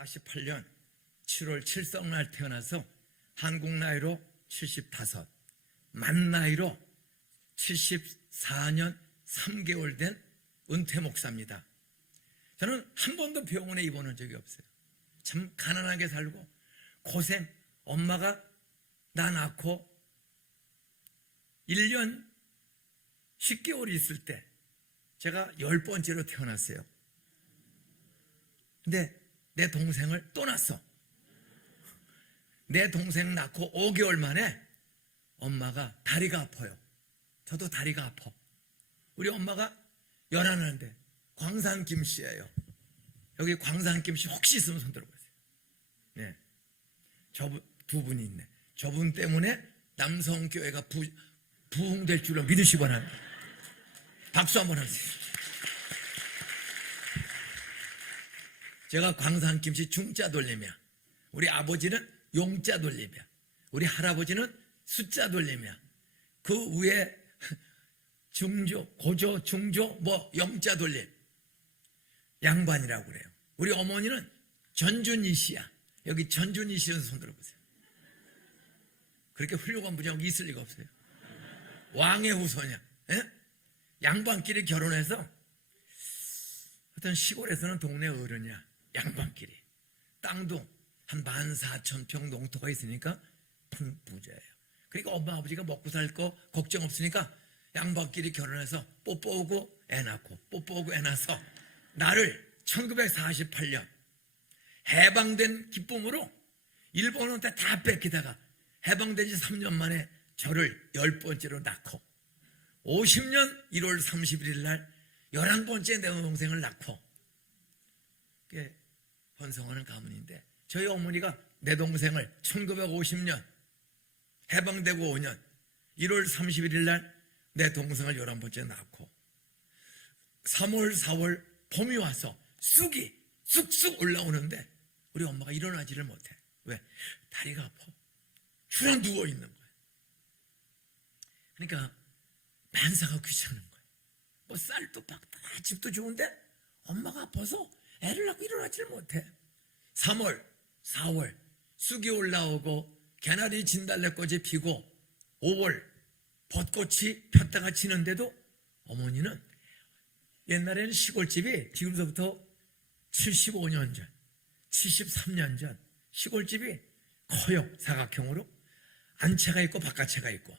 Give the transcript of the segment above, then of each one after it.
1948년 7월 칠성날 태어나서 한국 나이로 75, 만 나이로 74년 3개월 된 은퇴 목사입니다. 저는 한 번도 병원에 입원한 적이 없어요. 참 가난하게 살고 고생, 엄마가 나 낳고 1년 10개월이 있을 때 제가 10번째로 태어났어요. 근데 내 동생을 또 낳았어. 내 동생 낳고 5개월 만에 엄마가 다리가 아파요. 저도 다리가 아파. 우리 엄마가 연하는데 광산 김씨예요. 여기 광산 김씨 혹시 있으면 손 들어보세요. 네, 저분 두 분이 있네. 저분 때문에 남성교회가 부흥될 줄로 믿으시 바랍니다. 박수 한번 하세요. 제가 광산 김씨 중자 돌림이야. 우리 아버지는 용자 돌림이야. 우리 할아버지는 숫자 돌림이야. 그 위에 중조, 고조, 중조, 영자 돌림. 양반이라고 그래요. 우리 어머니는 전준희 씨야. 여기 전준희 씨에서 손 들어보세요. 그렇게 훌륭한 부장이 있을 리가 없어요. 왕의 후손이야. 예? 양반끼리 결혼해서 어떤 시골에서는 동네 어른이야. 양반끼리 땅도 한 14,000평 농토가 있으니까 부자예요. 그러니까 엄마 아버지가 먹고 살 거 걱정 없으니까 양반끼리 결혼해서 뽀뽀오고 애 낳고 뽀뽀오고 애 낳아서 나를 1948년 해방된 기쁨으로 일본한테 다 뺏기다가 해방된 지 3년 만에 저를 10번째로 낳고 50년 1월 31일 날 11번째 내 동생을 낳고 번성하는 가문인데 저희 어머니가 내 동생을 1950년 해방되고 5년 1월 31일 날 내 동생을 11번째 낳고 3월 4월 봄이 와서 쑥이 쑥쑥 올라오는데 우리 엄마가 일어나지를 못해. 왜? 다리가 아파. 주로 누워있는 거예요. 그러니까 만사가 귀찮은 거예요. 뭐 쌀도 박다 집도 좋은데 엄마가 아파서 애를 낳고 일어나지를 못해. 3월 4월 쑥이 올라오고 개나리 진달래꽃이 피고 5월 벚꽃이 폈다가 지는데도 어머니는 옛날에는 시골집이 지금서부터 75년 전 73년 전 시골집이 커요. 사각형으로 안채가 있고 바깥채가 있고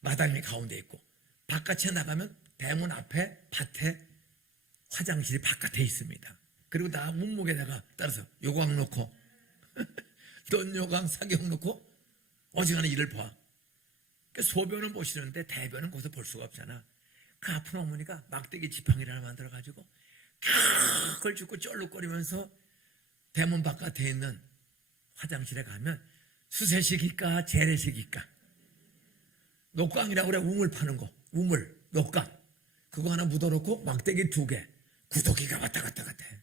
마당이 가운데 있고 바깥채 나가면 대문 앞에 밭에 화장실이 바깥에 있습니다. 그리고 나 문목에다가 따라서 요강 놓고 논요강 사경 놓고 어지간한 일을 봐. 소변은 보시는데 대변은 거기서 볼 수가 없잖아. 그 아픈 어머니가 막대기 지팡이를 하나 만들어가지고 그걸 줍고 쩔룩거리면서 대문 바깥에 있는 화장실에 가면 수세식일까 재래식일까 녹강이라고 그래. 우물 파는 거 우물 녹강 그거 하나 묻어놓고 막대기 2개 구더기가 왔다 갔다 해.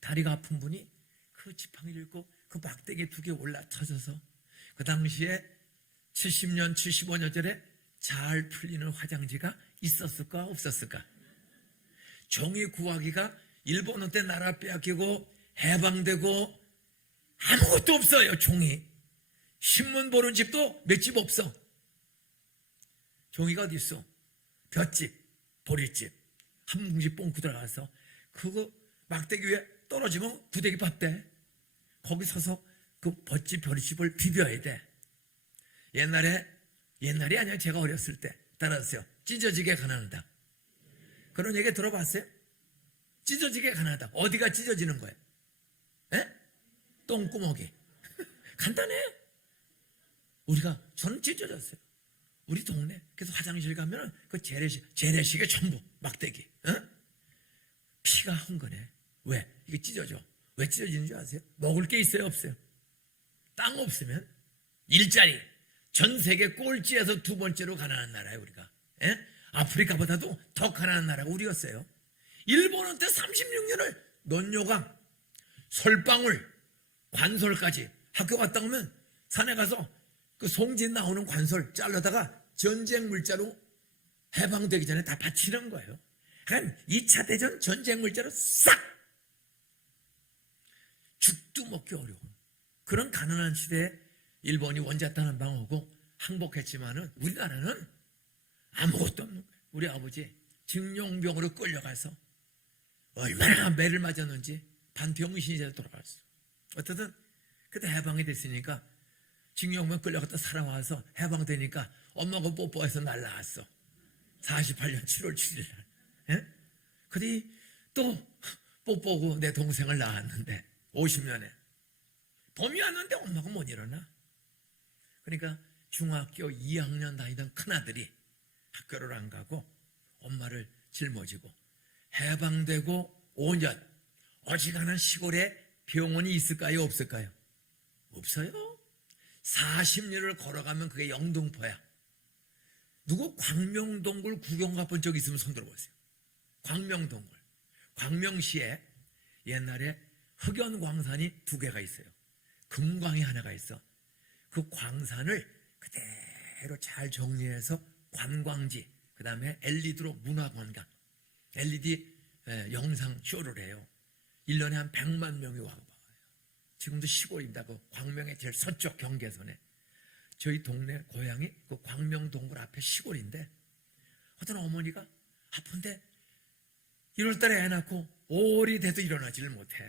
다리가 아픈 분이 그 지팡이를 입고 그 막대기 2개 올라터져서 그 당시에 70년 75년 전에 잘 풀리는 화장지가 있었을까 없었을까. 종이 구하기가 일본한테 나라 빼앗기고 해방되고 아무것도 없어요. 종이 신문 보는 집도 몇 집 없어. 종이가 어디 있어. 볏집 보리집 한 뭉치 뽕 들어가서 그거 막대기 위에 떨어지면 구데기 밟대. 거기 서서 그 볏집 보리집을 비벼야 돼. 옛날이 아니야. 제가 어렸을 때 따라하세요. 찢어지게 가난하다. 그런 얘기 들어봤어요? 찢어지게 가난하다. 어디가 찢어지는 거예요? 에? 똥구멍이. 간단해. 저는 찢어졌어요. 우리 동네. 그래서 화장실 가면은 그 재래식의 전부 막대기. 피가 흥건해. 왜? 이게 찢어져. 왜 찢어지는 줄 아세요? 먹을 게 있어요, 없어요? 땅 없으면 일자리. 전 세계 꼴찌에서 2번째로 가난한 나라예요, 우리가. 예? 아프리카보다도 더 가난한 나라가 우리였어요. 일본한테 36년을 논요강, 솔방울, 관솔까지 학교 갔다 오면 산에 가서 그 송진 나오는 관솔 잘라다가 전쟁 물자로 해방되기 전에 다 바치는 거예요. 그러니까 2차 대전 전쟁 물자로 싹 먹기 어려운 그런 가난한 시대에 일본이 원자탄 방 오고 항복했지만은 우리나라는 아무것도 없는 거예요. 우리 아버지 징용병으로 끌려가서 얼마나 매를 맞았는지 반병신이 돼서 돌아갔어. 어쨌든 그때 해방이 됐으니까 징용병 끌려갔다 살아와서 해방되니까 엄마가 뽀뽀해서 날라왔어. 48년 7월 7일 날. 예? 그뒤 또 뽀뽀고 내 동생을 낳았는데 50년에 봄이 왔는데 엄마가 못 일어나. 그러니까 중학교 2학년 다니던 큰아들이 학교를 안 가고 엄마를 짊어지고 해방되고 5년 어지간한 시골에 병원이 있을까요 없을까요? 없어요. 40리를 걸어가면 그게 영등포야. 누구 광명동굴 구경 가본 적 있으면 손 들어보세요. 광명동굴. 광명시에 옛날에 흑연광산이 2개가 있어요. 금광이 하나가 있어. 그 광산을 그대로 잘 정리해서 관광지, 그 다음에 LED로 문화관광, LED 영상 쇼를 해요. 1년에 한 100만 명이 와봐요. 지금도 시골입니다. 그 광명의 제일 서쪽 경계선에. 저희 동네 고향이 그 광명동굴 앞에 시골인데 어떤 어머니가 아픈데 1월달에 애 낳고 5월이 돼도 일어나지를 못해.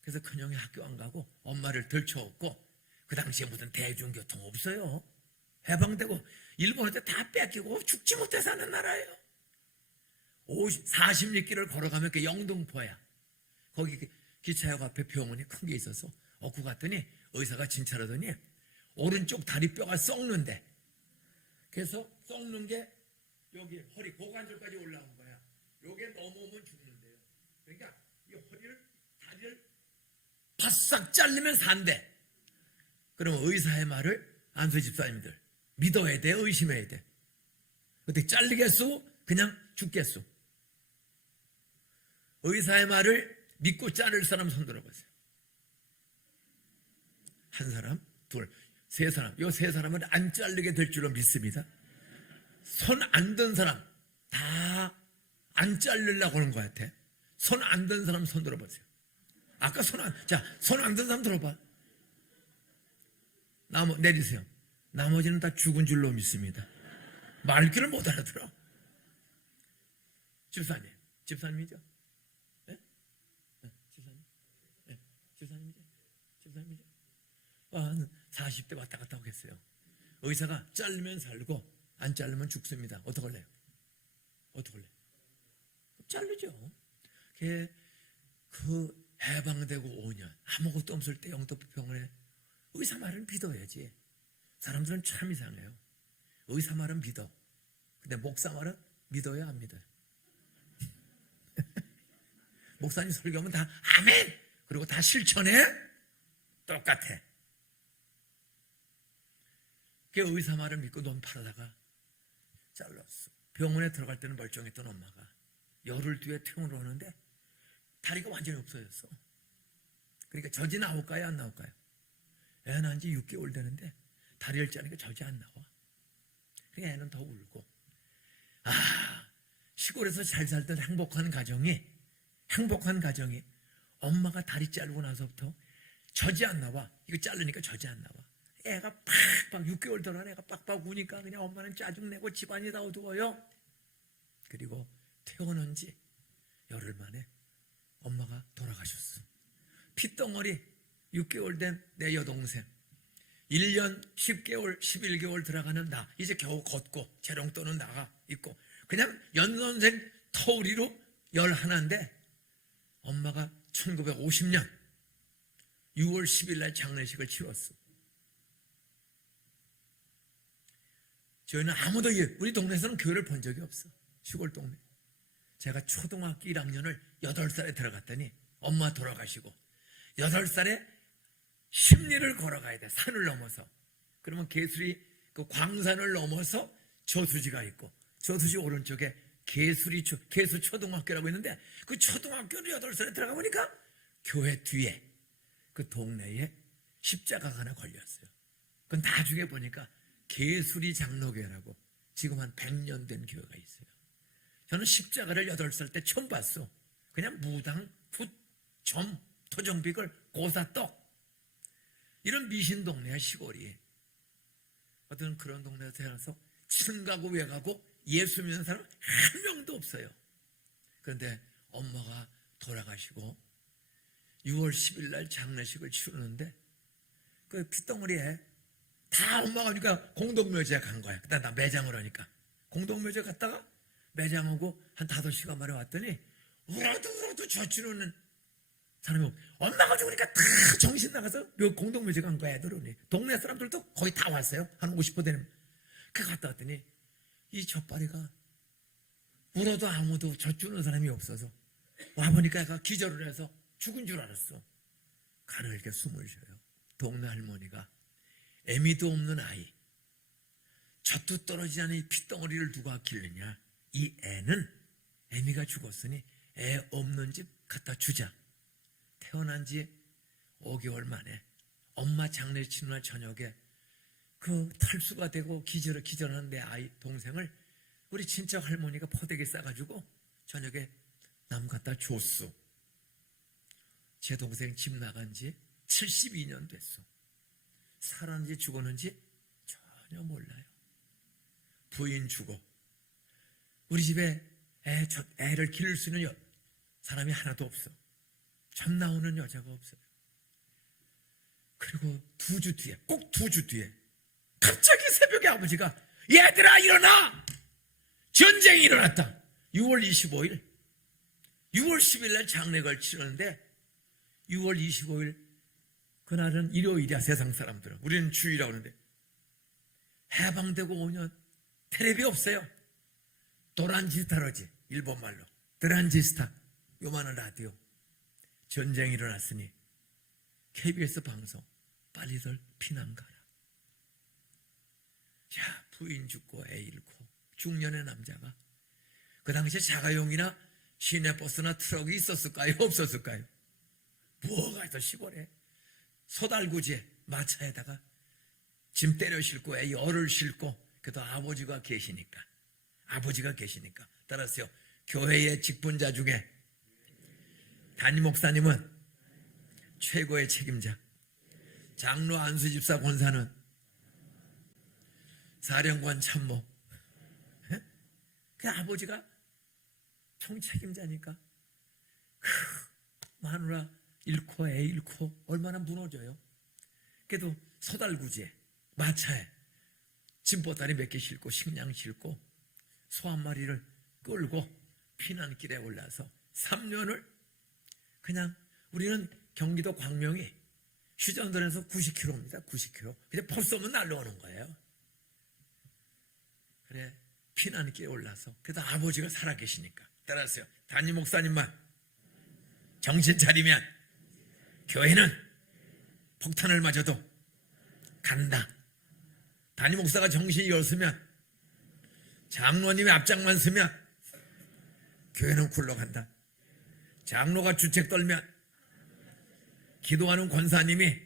그래서 큰형이 학교 안 가고 엄마를 들쳐업고 그 당시에 무슨 대중교통 없어요. 해방되고 일본한테 다 뺏기고 죽지 못해 사는 나라예요. 40리길을 걸어가면 그 영등포야. 거기 기차역 앞에 병원이 큰 게 있어서 얻고 갔더니 의사가 진찰하더니 오른쪽 다리뼈가 썩는데, 그래서 썩는 게 여기 허리 고관절까지 올라온 거야. 요게 넘어오면 죽는데요. 그러니까 이 다리를 바싹 자르면 산대. 그러면 의사의 말을 안수 집사님들 믿어야 돼, 의심해야 돼. 어떻게 잘리겠소? 그냥 죽겠소? 의사의 말을 믿고 자를 사람 손 들어보세요. 한 사람, 둘, 세 사람. 이 세 사람은 안 자르게 될 줄로 믿습니다. 손 안 든 사람 다 안 자르려고 하는 것 같아. 손 안 든 사람 손 들어보세요. 아까 손 안 든 사람 들어봐. 내리세요. 나머지는 다 죽은 줄로 믿습니다. 말귀를 못 알아들어. 집사님이죠? 네? 네, 집사님? 네, 집사님이죠? 40대 왔다 갔다 하겠어요. 의사가 자르면 살고 안 자르면 죽습니다. 어떡할래요? 자르죠. 그 해방되고 5년 아무것도 없을 때 영등포 병원에 의사 말은 믿어야지. 사람들은 참 이상해요. 의사 말은 믿어. 근데 목사 말은 믿어야 안 믿어요. 목사님 설교하면 다 아멘! 그리고 다 실천해? 똑같아. 그 의사 말을 믿고 넌 팔아다가 잘랐어. 병원에 들어갈 때는 멀쩡했던 엄마가 열흘 뒤에 퇴원을 하는데 다리가 완전히 없어졌어. 그러니까 젖이 나올까요, 안 나올까요? 애 낳은 지 6개월 되는데 다리를 짜니까 젖이 안 나와. 그러니까 애는 더 울고. 시골에서 잘 살던 행복한 가정이 엄마가 다리 자르고 나서부터 젖이 안 나와. 이거 자르니까 젖이 안 나와. 애가 팍팍 6개월 들어간 애가 빡빡 우니까 그냥 엄마는 짜증내고 집안이 다 어두워요. 그리고 퇴원한 지 열흘 만에 엄마가 돌아가셨어. 핏덩어리 6개월 된 내 여동생, 1년 10개월 11개월 들어가는 나, 이제 겨우 걷고 재롱 떠는 나가 있고 그냥 연선생 터울이로 11인데 엄마가 1950년 6월 10일 날 장례식을 치렀어. 저희는 아무도 우리 동네에서는 교회를 본 적이 없어. 시골 동네. 제가 초등학교 1학년을 8살에 들어갔더니 엄마 돌아가시고 8살에 10리를 걸어가야 돼. 산을 넘어서. 그러면 그 광산을 넘어서 저수지가 있고 저수지 오른쪽에 개수 초등학교라고 있는데 그 초등학교를 8살에 들어가 보니까 교회 뒤에 그 동네에 십자가가 하나 걸렸어요. 그건 나중에 보니까 개수리 장로교회라고 지금 한 100년 된 교회가 있어요. 저는 십자가를 8살 때 처음 봤어. 그냥 무당, 붓, 점 토종비글, 고사떡. 이런 미신 동네야, 시골이. 어떤 그런 동네에서 태어나서 층가고 외가고 예수 믿는 사람 한 명도 없어요. 그런데 엄마가 돌아가시고 6월 10일 날 장례식을 치르는데 그 핏덩어리에 다 엄마가 그러니까 공동묘지에 간 거야. 그다음 나 매장을 하니까 공동묘지에 갔다가 매장하고 한 5시간 만에 왔더니 울어도 젖주는 사람이 엄마가 죽으니까 다 정신 나가서 공동묘지 간 거야. 애들은 동네 사람들도 거의 다 왔어요. 한 50% 되는. 그 갔다 왔더니 이 젖바리가 울어도 아무도 젖주는 사람이 없어서 와보니까 애가 기절을 해서 죽은 줄 알았어. 가늘게 숨을 쉬어요. 동네 할머니가 애미도 없는 아이, 젖도 떨어지지 않은 이 핏덩어리를 누가 기르냐. 이 애는 애미가 죽었으니 애 없는 집 갖다 주자. 태어난 지 5개월 만에 엄마 장례 치는 날 저녁에 그 탈수가 되고 기절하는 내 아이 동생을 우리 친척 할머니가 포대기 싸가지고 저녁에 남 갖다 줬어. 제 동생 집 나간 지 72년 됐어. 살았는지 죽었는지 전혀 몰라요. 부인 죽어. 우리 집에 애를 기를 수 있는 사람이 하나도 없어. 전 나오는 여자가 없어요. 그리고 2주 뒤에, 꼭 2주 뒤에 갑자기 새벽에 아버지가 얘들아 일어나! 전쟁이 일어났다. 6월 25일 6월 10일 날 장례를 치르는데 6월 25일 그날은 일요일이야. 세상 사람들은. 우리는 주일이라고 하는데 해방되고 5년 텔레비 없어요. 도란지스타로지 일본말로 드란지스타 요만한 라디오. 전쟁이 일어났으니 KBS 방송 빨리들 피난 가라. 자, 부인 죽고 애 잃고 중년의 남자가 그 당시에 자가용이나 시내버스나 트럭이 있었을까요? 없었을까요? 뭐가 있어. 시골에 소달구지에 마차에다가 짐 때려 싣고 애 열을 싣고 그래도 아버지가 계시니까 따라서요, 교회의 직분자 중에 담임 목사님은 최고의 책임자, 장로 안수집사 권사는 사령관 참모. 그 아버지가 총책임자니까 마누라 잃고 애 잃고 얼마나 무너져요. 그래도 소달구지에 마차에 짐보따리 몇 개 싣고 식량 싣고 소 한 마리를 끌고 피난길에 올라서 3년을 그냥 우리는 경기도 광명이 휴전선에서 90km입니다. 90km. 근데 벌써 오면 날라오는 거예요. 그래 피난길에 올라서 그래도 아버지가 살아계시니까 따라서요, 담임 목사님만 정신 차리면 교회는 폭탄을 맞아도 간다. 담임 목사가 정신이 없으면 장로님이 앞장만 서면 교회는 굴러간다. 장로가 주책 떨면 기도하는 권사님이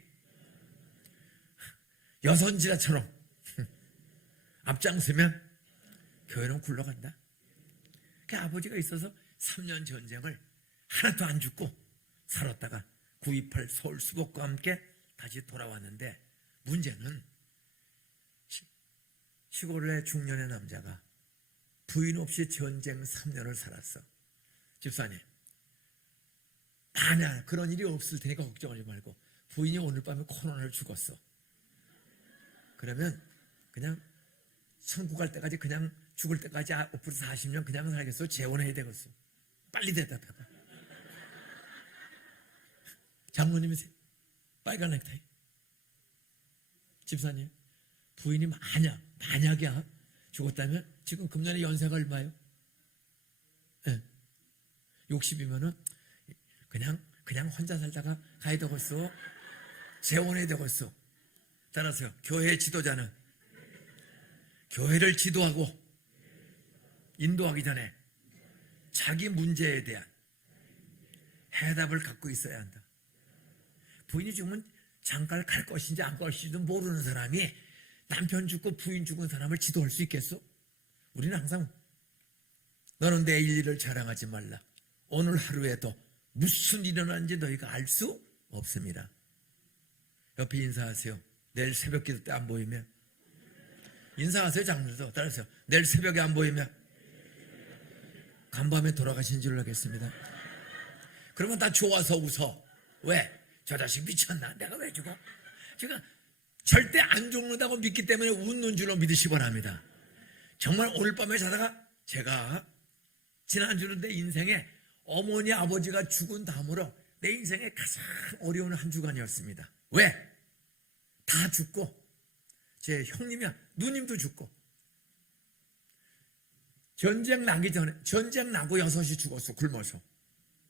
여선지자처럼 앞장서면 교회는 굴러간다. 그 아버지가 있어서 3년 전쟁을 하나도 안 죽고 살았다가 9.28 서울 수복과 함께 다시 돌아왔는데 문제는 시골의 중년의 남자가 부인 없이 전쟁 3년을 살았어. 집사님, 만약 그런 일이 없을 테니까 걱정하지 말고 부인이 오늘 밤에 코로나를 죽었어. 그러면 그냥 천국 갈 때까지 그냥 죽을 때까지 앞으로 40년 그냥 살겠어? 재혼해야 되겠어? 빨리 대답해봐. 장로님이세요? 빨간 넥타이. 집사님, 부인이 만약이야 죽었다면 지금 금년에 연세가 얼마예요? 네. 60이면은 그냥 혼자 살다가 가야 되겠어? 재혼해야 되겠어? 따라서요, 교회의 지도자는 교회를 지도하고 인도하기 전에 자기 문제에 대한 해답을 갖고 있어야 한다. 부인이 죽으면 장가를 갈 것인지 안 갈 것인지 모르는 사람이 남편 죽고 부인 죽은 사람을 지도할 수 있겠어? 우리는 항상 너는 내일 일을 자랑하지 말라. 오늘 하루에도 무슨 일이 일어나는지 너희가 알 수 없습니다. 옆에 인사하세요. 내일 새벽 기도 때 안 보이면 인사하세요. 장로도 따라하세요. 내일 새벽에 안 보이면 간밤에 돌아가신 줄 알겠습니다. 그러면 다 좋아서 웃어. 왜? 저 자식 미쳤나? 내가 왜 죽어? 제가 절대 안 죽는다고 믿기 때문에 웃는 줄로 믿으시기 바랍니다. 정말 오늘 밤에 자다가 제가 지난주는 내 인생에 어머니 아버지가 죽은 다음으로 내 인생에 가장 어려운 한 주간이었습니다. 왜? 다 죽고 제 형님이야 누님도 죽고 전쟁 나기 전에 전쟁 나고 6이 죽었어. 굶어서.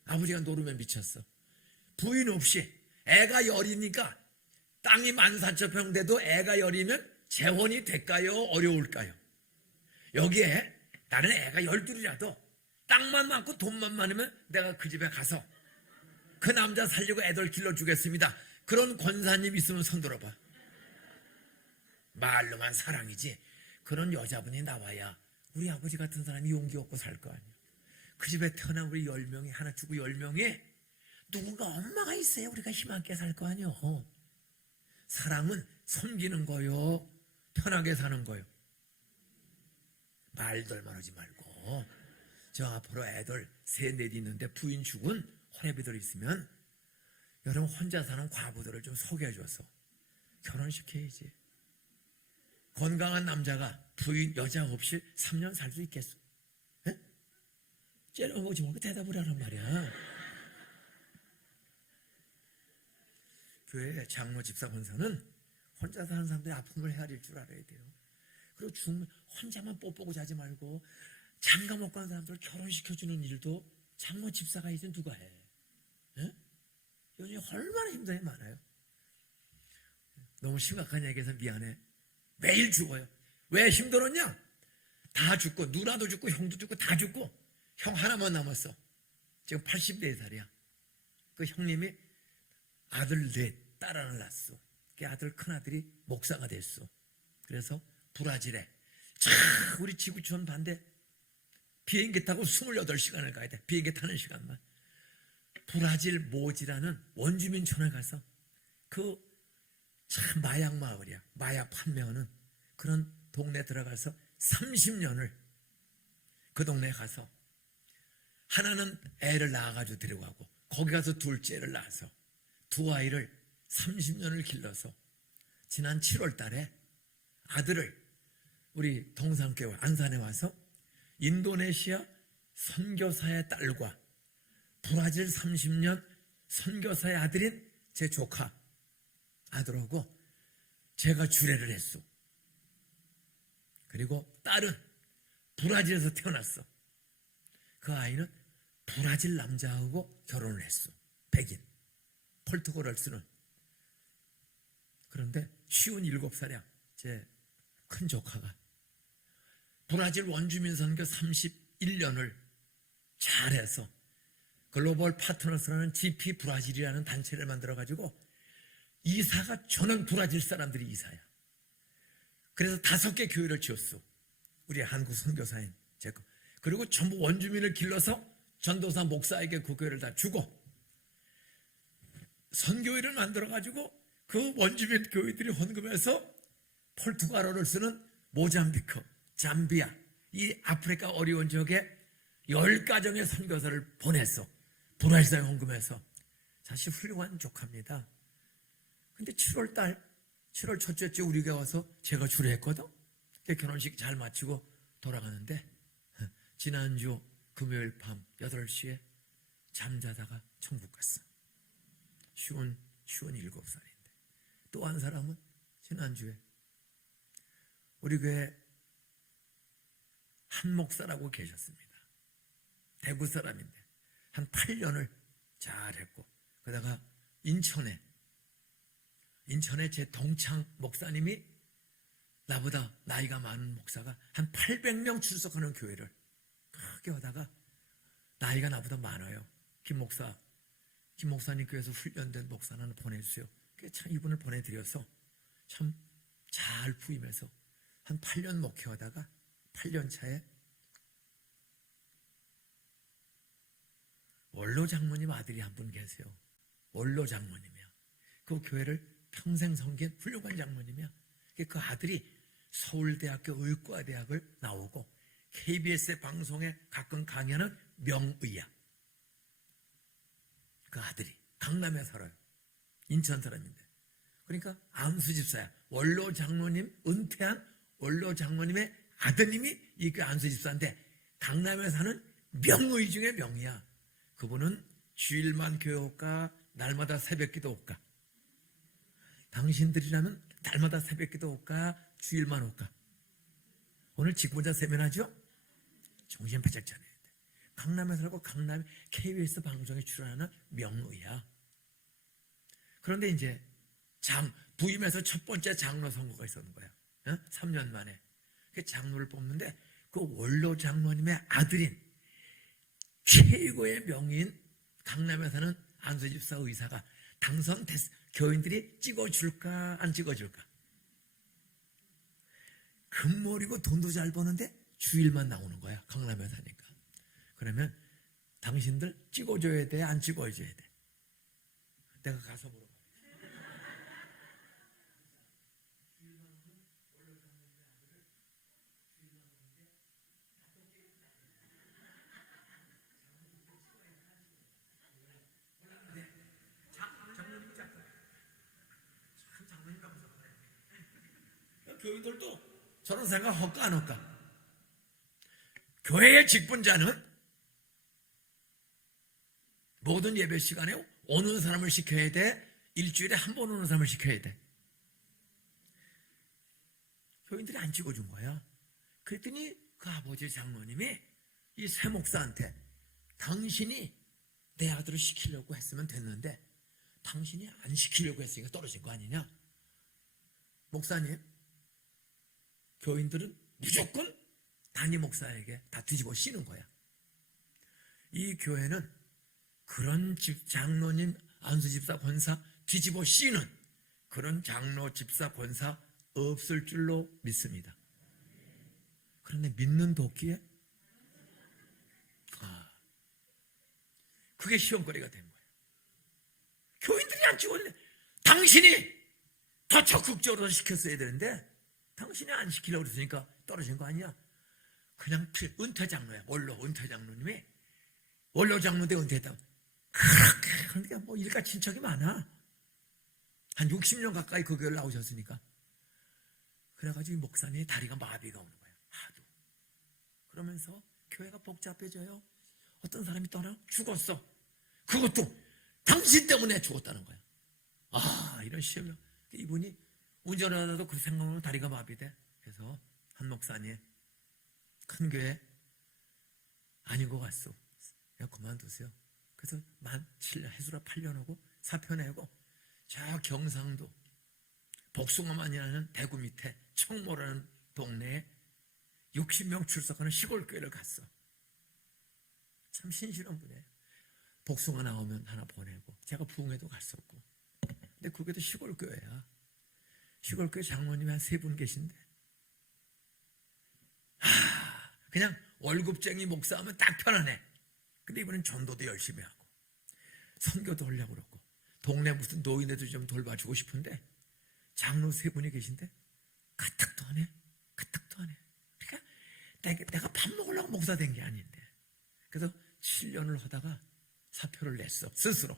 아버지가 노름에 미쳤어. 부인 없이 애가 10이니까 땅이 14,000평 돼도 애가 10이면 재혼이 될까요? 어려울까요? 여기에 나는 애가 12이라도 땅만 많고 돈만 많으면 내가 그 집에 가서 그 남자 살리고 애들 길러주겠습니다. 그런 권사님 있으면 손 들어봐. 말로만 사랑이지 그런 여자분이 나와야 우리 아버지 같은 사람이 용기 얻고 살 거 아니야. 그 집에 태어난 우리 10명이 하나 죽고 10명에 누군가 엄마가 있어야 우리가 힘있게 살 거 아니야. 사랑은 섬기는 거요. 편하게 사는 거요. 말들만 하지 말고 저 앞으로 애들 3, 4 있는데 부인 죽은 호래비들 있으면 여러분 혼자 사는 과부들을 좀 소개해줘서 결혼시켜야지. 건강한 남자가 부인 여자 없이 3년 살 수 있겠어? 째려보지 말고 대답을 하란 말이야. 교회 장로 집사 권사는 혼자 사는 사람들의 아픔을 헤아릴 줄 알아야 돼요. 그리고 혼자만 뽀뽀고 자지 말고 장가 먹고 하는 사람들을 결혼시켜주는 일도 장로 집사가 이제 누가 해? 요즘 얼마나 힘든 게 많아요. 너무 심각한 얘기해서 미안해. 매일 죽어요. 왜 힘들었냐? 다 죽고 누나도 죽고 형도 죽고 다 죽고 형 하나만 남았어. 지금 84살이야. 그 형님이 아들 4, 딸 하나 낳았어. 그 아들 큰아들이 목사가 됐어. 그래서 브라질에 우리 지구촌 반대 비행기 타고 28시간을 가야 돼. 비행기 타는 시간만. 브라질 모지라는 원주민촌에 가서 그 참 마약 마을이야. 마약 판매하는 그런 동네 들어가서 30년을 그 동네에 가서 하나는 애를 낳아가지고 데려가고 거기 가서 둘째를 낳아서 두 아이를 30년을 길러서 지난 7월 달에 아들을 우리 동산교회 안산에 와서 인도네시아 선교사의 딸과 브라질 30년 선교사의 아들인 제 조카 아들하고 제가 주례를 했어. 그리고 딸은 브라질에서 태어났어. 그 아이는 브라질 남자하고 결혼을 했어. 백인 포르투갈어를 쓰는. 그런데 57살이야. 제 큰 조카가 브라질 원주민 선교 31년을 잘해서 글로벌 파트너스라는 GP 브라질이라는 단체를 만들어가지고 이사가 전원 브라질 사람들이 이사야. 그래서 5개 교회를 지었어. 우리 한국 선교사인 제거. 그리고 전부 원주민을 길러서 전도사 목사에게 그 교회를 다 주고 선교회를 만들어가지고 그 원주민 교회들이 헌금해서 포르투갈어를 쓰는 모잠비크, 잠비아 이 아프리카 어려운 지역에 10가정의 선교사를 보냈어. 브라질에 헌금해서. 사실 훌륭한 조카입니다. 근데 7월 첫째 주 우리가 와서 제가 주례했거든. 결혼식 잘 마치고 돌아가는데 지난주 금요일 밤 8시에 잠자다가 천국 갔어. 쉬운 7살인데. 또 한 사람은 지난주에 우리 교회 한 목사라고 계셨습니다. 대구 사람인데 한 8년을 잘했고 그러다가 인천에 제 동창 목사님이 나보다 나이가 많은 목사가 한 800명 출석하는 교회를 크게 하다가 나이가 나보다 많아요. 김 목사님 교회에서 훈련된 목사 하나 보내주세요. 참 이분을 보내드려서 참 잘 부임해서 한 8년 목회하다가 8년 차에 원로 장로님 아들이 한 분 계세요. 원로 장로님이야. 그 교회를 평생 섬긴 훌륭한 장로님이야. 그 아들이 서울대학교 의과대학을 나오고 KBS의 방송에 가끔 강연하는 명의야. 그 아들이 강남에 살아요. 인천 사람인데. 그러니까 안수 집사야. 원로 장로님, 은퇴한 원로 장로님의 아드님이 이 그 안수 집사인데 강남에 사는 명의 중에 명의야. 그분은 주일만 교회 올까? 날마다 새벽기도 올까? 당신들이라면 날마다 새벽기도 올까? 주일만 올까? 오늘 직분자 세면하죠? 정신 바짝 차려야 돼. 강남에 살고 강남 KBS 방송에 출연하는 명의야. 그런데 이제 부임해서 첫 번째 장로 선거가 있었는 거야. 3년 만에. 그 장로를 뽑는데 그 원로 장로님의 아들인 최고의 명의인 강남에 사는 안수집사 의사가 당선됐어. 교인들이 찍어줄까 안 찍어줄까? 금머리고 돈도 잘 버는데 주일만 나오는 거야. 강남에 사니까. 그러면 당신들 찍어줘야 돼? 안 찍어줘야 돼? 내가 가서 물어봐. 교인들도 저런 생각 할까 안 할까? 교회의 직분자는 모든 예배 시간에 오는 사람을 시켜야 돼? 일주일에 한 번 오는 사람을 시켜야 돼? 교인들이 안 찍어준 거야. 그랬더니 그 아버지 장로님이 이 새 목사한테 당신이 내 아들을 시키려고 했으면 됐는데 당신이 안 시키려고 했으니까 떨어진 거 아니냐? 목사님, 교인들은 무조건 담임 목사에게 다 뒤집어 씌는 거야. 이 교회는 그런 장로님, 안수집사, 권사 뒤집어 씌는 그런 장로, 집사, 권사 없을 줄로 믿습니다. 그런데 믿는 도끼에 그게 시험거리가 된 거예요. 교인들이 안 찍었네. 당신이 더 적극적으로 시켰어야 되는데 당신이 안 시키려고 그랬으니까 떨어진 거 아니야? 그냥 은퇴 장로야. 원로 은퇴 장로님이 원로 장로인데 은퇴했다고. 그렇게 그러니까 뭐 일가 친척이 많아. 한 60년 가까이 그 교회를 나오셨으니까. 그래가지고 이 목사님이 다리가 마비가 오는 거예요. 하도. 그러면서 교회가 복잡해져요. 어떤 사람이 떠나 죽었어. 그것도 당신 때문에 죽었다는 거야. 이런 시험이. 이분이 운전하다도 그 생각으로 다리가 마비돼. 그래서 한 목사님 큰 교회 아닌 것 같소. 그냥 그만두세요. 그래서 해수라 8년 하고 사표 내고 저 경상도 복숭아만이라는 대구 밑에 청모라는 동네에 60명 출석하는 시골 교회를 갔어. 참 신실한 분이에요. 복숭아 나오면 하나 보내고 제가 부흥회도 갔었고. 근데 그게도 시골 교회야. 시골 교회 장로님이 한 3분 계신데 그냥 월급쟁이 목사하면 딱 편하네. 근데 이번엔 전도도 열심히 하고 선교도 하려고 그러고 동네 무슨 노인네도 좀 돌봐주고 싶은데 장로 3분이 계신데 가뜩도 안 해. 가뜩도 안 해. 그러니까 내가 밥 먹으려고 목사 된 게 아닌데. 그래서 7년을 하다가 사표를 냈어. 스스로.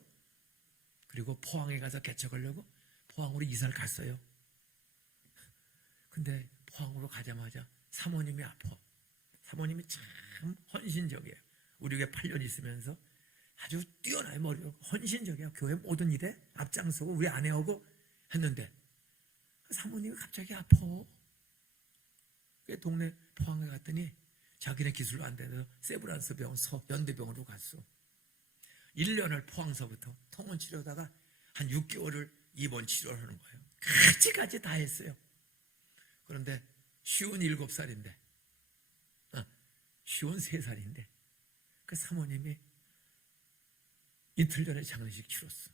그리고 포항에 가서 개척하려고 포항으로 이사를 갔어요. 근데 포항으로 가자마자 사모님이 아파. 사모님이 참 헌신적이에요. 우리 교회 8년 있으면서 아주 뛰어나요. 머리가 헌신적이야. 교회 모든 일에 앞장서고 우리 아내하고 했는데 사모님이 갑자기 아파. 동네 포항에 갔더니 자기네 기술로 안 돼서 세브란스 병원 연대병원으로 갔어. 1년을 포항서부터 통원 치료하다가 한 6개월을 입원 치료를 하는 거예요. 가지가지 다 했어요. 그런데 57살인데 53살인데 그 사모님이 이틀 전에 장례식 치렀어.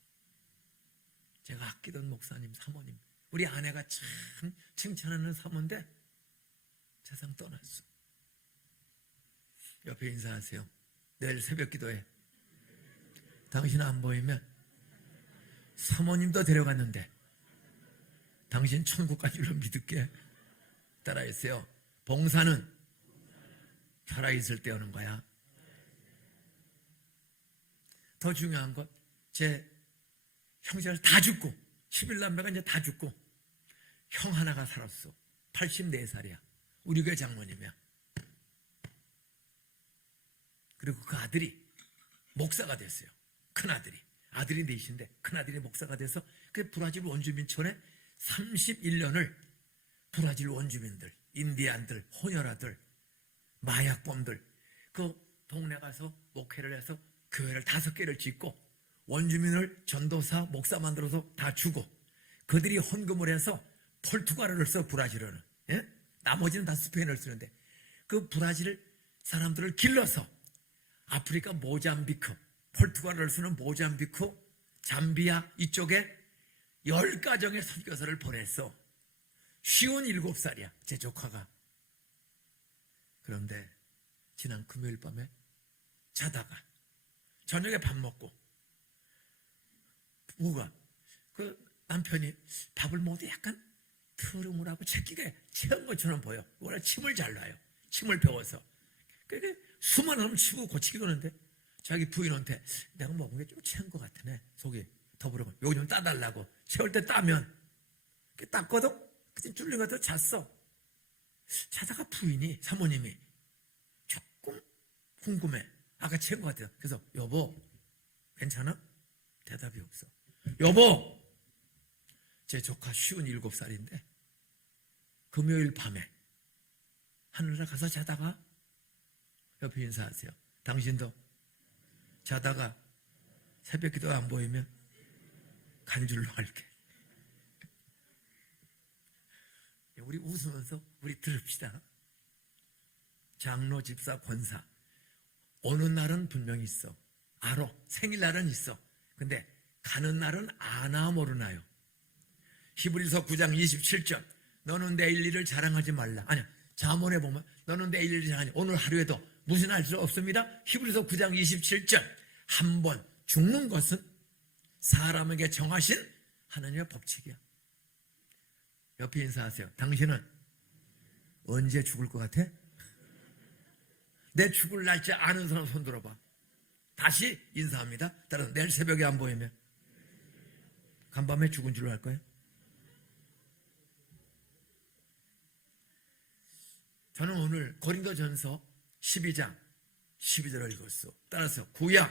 제가 아끼던 목사님 사모님, 우리 아내가 참 칭찬하는 사모인데 세상 떠났어. 옆에 인사하세요. 내일 새벽 기도해. 당신 안 보이면 사모님도 데려갔는데 당신 천국 갈 줄로 믿을게. 따라했어요. 봉사는 살아있을 때 오는 거야. 더 중요한 건 제 형제들 다 죽고 11남매가 이제 다 죽고 형 하나가 살았어. 84살이야. 우리 교회 장모님이야. 그리고 그 아들이 목사가 됐어요. 큰아들이. 아들이 넷인데 큰아들이 목사가 돼서 그 브라질 원주민촌에 31년을 브라질 원주민들, 인디안들, 호녀라들, 마약범들 그 동네 가서 목회를 해서 교회를 5개를 짓고 원주민을 전도사, 목사 만들어서 다 주고 그들이 헌금을 해서 포르투갈어를 써 브라질어는. 예? 나머지는 다 스페인어를 쓰는데 그 브라질 사람들을 길러서 아프리카 모잠비크, 포르투갈어를 쓰는 모잠비크, 잠비아 이쪽에 10가정의 선교사를 보냈어. 57살이야 제 조카가. 그런데 지난 금요일 밤에 자다가 저녁에 밥 먹고 부부가 그 남편이 밥을 먹어도 약간 트름을 하고 채기가 채운 것처럼 보여. 원래 침을 잘 놔요. 침을 배워서. 그게 수만 하면 치고 고치기 그러는데 자기 부인한테 내가 먹은 게 좀 채운 것 같으네. 속이 더불어. 요거 좀 따달라고. 채울 때 따면 땄거든. 그때 쫄린 것도 잤어. 자다가 부인이 사모님이 조금 궁금해. 아까 채운 것 같아요. 그래서 여보 괜찮아? 대답이 없어. 여보 제 조카 57살인데 금요일 밤에 하늘에 가서 자다가 옆에 인사하세요. 당신도 자다가 새벽기도 안 보이면 간 줄로 알게. 우리 웃으면서 우리 들읍시다. 장로, 집사, 권사 어느 날은 분명히 있어. 알아. 생일날은 있어. 근데 가는 날은 아나 모르나요. 히브리서 9장 27절 너는 내일 일을 자랑하지 말라. 아니야. 잠언에 보면 너는 내일 일을 자랑하지 오늘 하루에도 무슨 할 수 없습니다. 히브리서 9장 27절 한 번 죽는 것은 사람에게 정하신 하나님의 법칙이야. 옆에 인사하세요. 당신은 언제 죽을 것 같아? 내 죽을 날짜 아는 사람 손 들어봐. 다시 인사합니다. 따라서 내일 새벽에 안 보이면 간밤에 죽은 줄로 할 거예요. 저는 오늘 고린도전서 12장 12절을 읽었어. 따라서 구약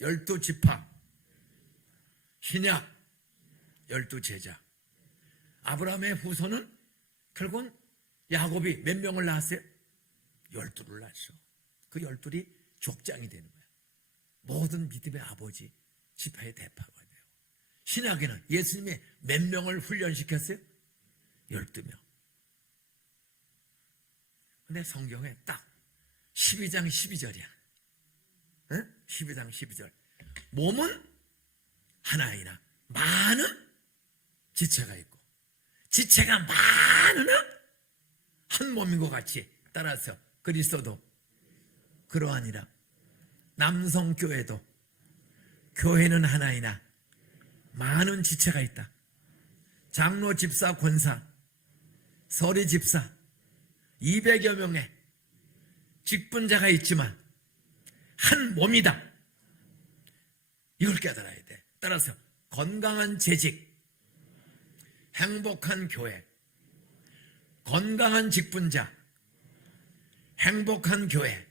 12지파 신약 12제자 아브라함의 후손은 결국은 야곱이 몇 명을 낳았어요? 12를 낳았어. 그 12이 족장이 되는 거야. 모든 믿음의 아버지 지파의 대파가 돼요. 신약에는 예수님이 몇 명을 훈련시켰어요? 12명. 근데 성경에 딱 12장 12절이야. 응? 12장 12절. 몸은 하나이나 많은 지체가 있고 지체가 많으나 한 몸인 것 같이 따라서 그리스도도 그러하니라. 남성교회도 교회는 하나이나 많은 지체가 있다. 장로, 집사, 권사, 서리 집사 200여 명의 직분자가 있지만 한 몸이다. 이걸 깨달아야 돼. 따라서 건강한 재직, 행복한 교회, 건강한 직분자, 행복한 교회,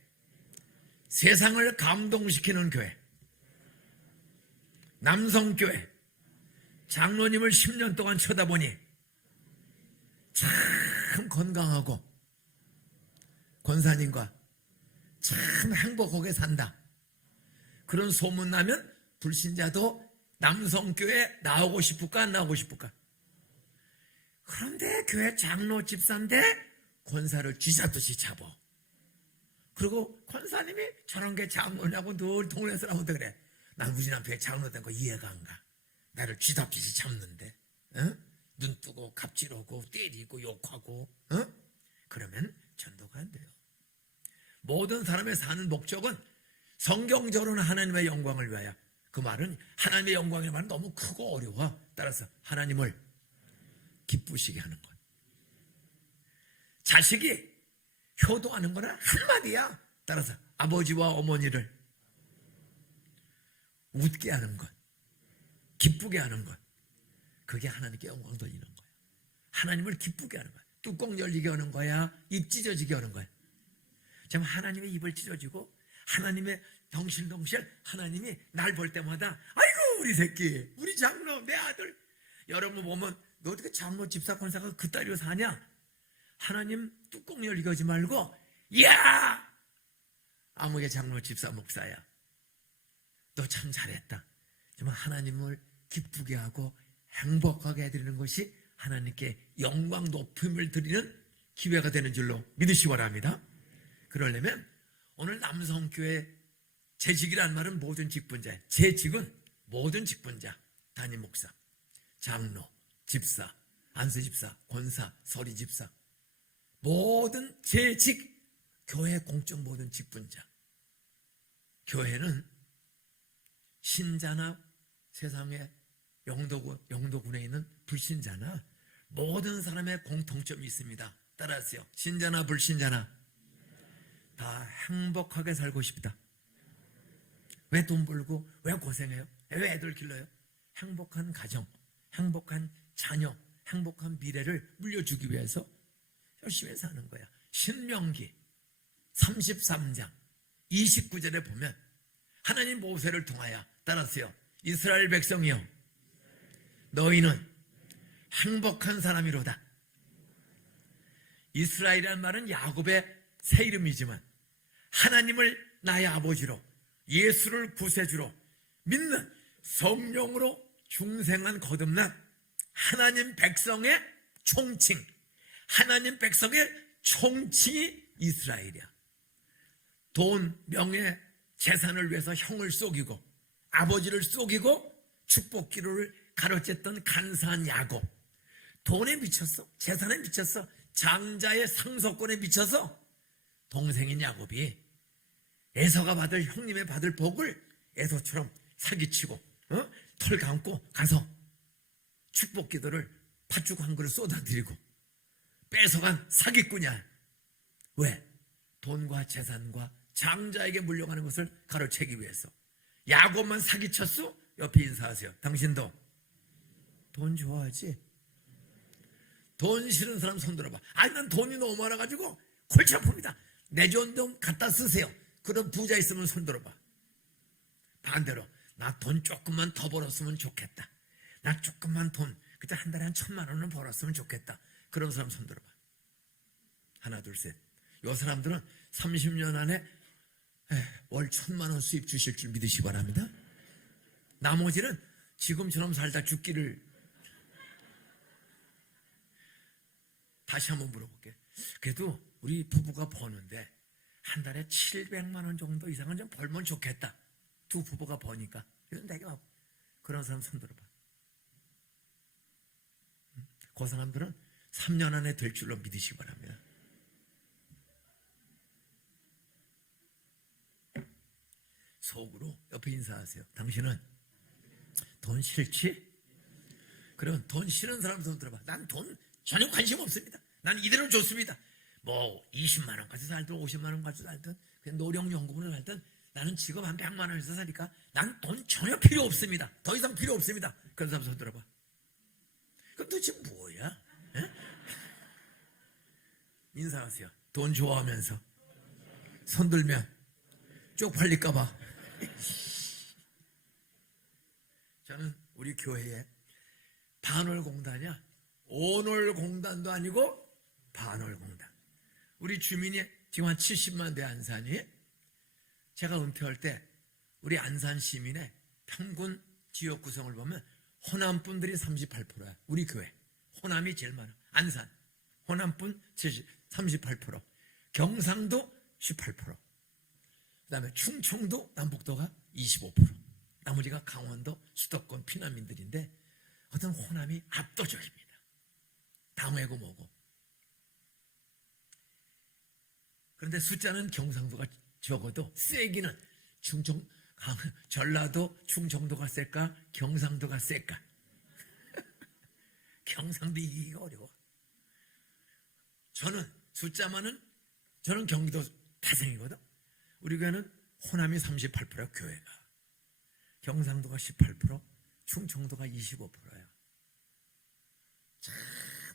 세상을 감동시키는 교회, 남성교회, 장로님을 10년 동안 쳐다보니 참 건강하고 권사님과 참 행복하게 산다. 그런 소문나면 불신자도 남성교회 나오고 싶을까 안 나오고 싶을까? 그런데 교회 장로 집사인데 권사를 쥐잡듯이 잡아. 그리고 권사님이 저런 게 장로냐고 늘 동네 사람한테 그래. 난 우리 남편이 장로 된 거 이해가 안 가. 나를 쥐잡듯이 잡는데 응? 눈 뜨고 갑질하고 때리고 욕하고 응? 그러면 전도가 안 돼요. 모든 사람의 사는 목적은 성경적으로는 하나님의 영광을 위하여. 그 말은 하나님의 영광이라는 말은 너무 크고 어려워. 따라서 하나님을 기쁘시게 하는 것. 자식이 효도하는 거는 한마디야. 따라서 아버지와 어머니를 웃게 하는 것, 기쁘게 하는 것, 그게 하나님께 영광 돌리는 거야. 하나님을 기쁘게 하는 거야. 뚜껑 열리게 하는 거야, 입 찢어지게 하는 거야. 지금 하나님의 입을 찢어지고 하나님의 덩실덩실 하나님이 날 볼 때마다 아이고 우리 새끼, 우리 장로, 내 아들. 여러분 보면 너 어떻게 장로 집사 권사가 그 딸이로 사냐? 하나님 뚜껑 열리게 하지 말고 야! 아무개 장로 집사 목사야, 너 참 잘했다. 정말 하나님을 기쁘게 하고 행복하게 해드리는 것이 하나님께 영광 높임을 드리는 기회가 되는 줄로 믿으시기 바랍니다. 그러려면 오늘 남성교회 재직이라는 말은 모든 직분자예요. 재직은 모든 직분자, 담임 목사, 장로, 집사, 안수집사, 권사, 서리집사, 모든 재직, 교회 공적 모든 직분자. 교회는 신자나 세상의 영도군에 있는 불신자나 모든 사람의 공통점이 있습니다. 따라하세요. 신자나 불신자나 다 행복하게 살고 싶다. 왜 돈 벌고 왜 고생해요? 왜 애들 길러요? 행복한 가정, 행복한 자녀, 행복한 미래를 물려주기 위해서 열심히 사는 거야. 신명기 33장 29절에 보면 하나님 모세를 통하여, 따라하세요, 이스라엘 백성이여 너희는 행복한 사람이로다. 이스라엘이라는 말은 야곱의 새 이름이지만 하나님을 나의 아버지로, 예수를 구세주로 믿는 성령으로 중생한 거듭난 하나님 백성의 총칭, 하나님 백성의 총칭이 이스라엘이야. 돈, 명예, 재산을 위해서 형을 속이고 아버지를 속이고 축복 기로를 가로챘던 간사한 야곱, 돈에 미쳤어, 재산에 미쳤어, 장자의 상속권에 미쳐서 동생인 야곱이 에서가 받을, 형님의 받을 복을 에서처럼 사기치고 털 감고 가서 축복 기도를 팥죽 한 그릇 쏟아드리고 뺏어간 사기꾼이야. 왜? 돈과 재산과 장자에게 물려가는 것을 가로채기 위해서. 야곱만 사기쳤어? 옆에 인사하세요. 당신도 돈 좋아하지? 돈 싫은 사람 손 들어봐. 아니 난 돈이 너무 많아가지고 골치 아픕니다. 내준 돈 갖다 쓰세요. 그런 부자 있으면 손 들어봐. 반대로 나 돈 조금만 더 벌었으면 좋겠다. 나 조금만 돈, 그때 한 달에 한 1,000만 원은 벌었으면 좋겠다. 그런 사람 손 들어봐. 하나 둘 셋. 요 사람들은 30년 안에 월 1,000만 원 수입 주실 줄 믿으시기 바랍니다. 나머지는 지금처럼 살다 죽기를. 다시 한번 물어볼게. 그래도 우리 부부가 버는데 한 달에 700만 원 정도 이상은 좀 벌면 좋겠다. 두 부부가 버니까. 그래서 내가 그런 사람 손 들어봐. 그 사람들은 3년 안에 될 줄로 믿으시기 바랍니다. 속으로 옆에 인사하세요. 당신은 돈 싫지? 그럼 돈 싫은 사람 손 들어봐. 난 돈 전혀 관심 없습니다. 난 이대로 좋습니다. 뭐 20만 원 가지고 살든 50만 원 가지고 살든 그냥 노령연금으로 살든 나는 지금 한 100만 원에서 사니까 난 돈 전혀 필요 없습니다. 더 이상 필요 없습니다. 그런 사람 손 들어봐. 그럼 도대체 뭐야? 에? 인사하세요. 돈 좋아하면서 손 들면 쪽팔릴까 봐. 저는 우리 교회에 반월공단이야. 온월공단도 아니고 반월공단. 우리 주민이 지금 한 70만 대 안산이. 제가 은퇴할 때 우리 안산 시민의 평균 지역 구성을 보면 호남 분들이 38%야. 우리 교회 호남이 제일 많아. 안산 호남분 38%, 경상도 18%, 그다음에 충청도 남북도가 25%, 나머지가 강원도 수도권 피난민들인데 어떤 호남이 압도적입니다. 당회고 뭐고. 그런데 숫자는 경상도가 적어도 세기는 전라도 충청도가 셀까 경상도가 셀까? 경상도 이기기가 어려워. 저는 숫자만은 저는 경기도 태생이거든. 우리 교회는 호남이 38%야. 교회가 경상도가 18%, 충청도가 25%예요. 참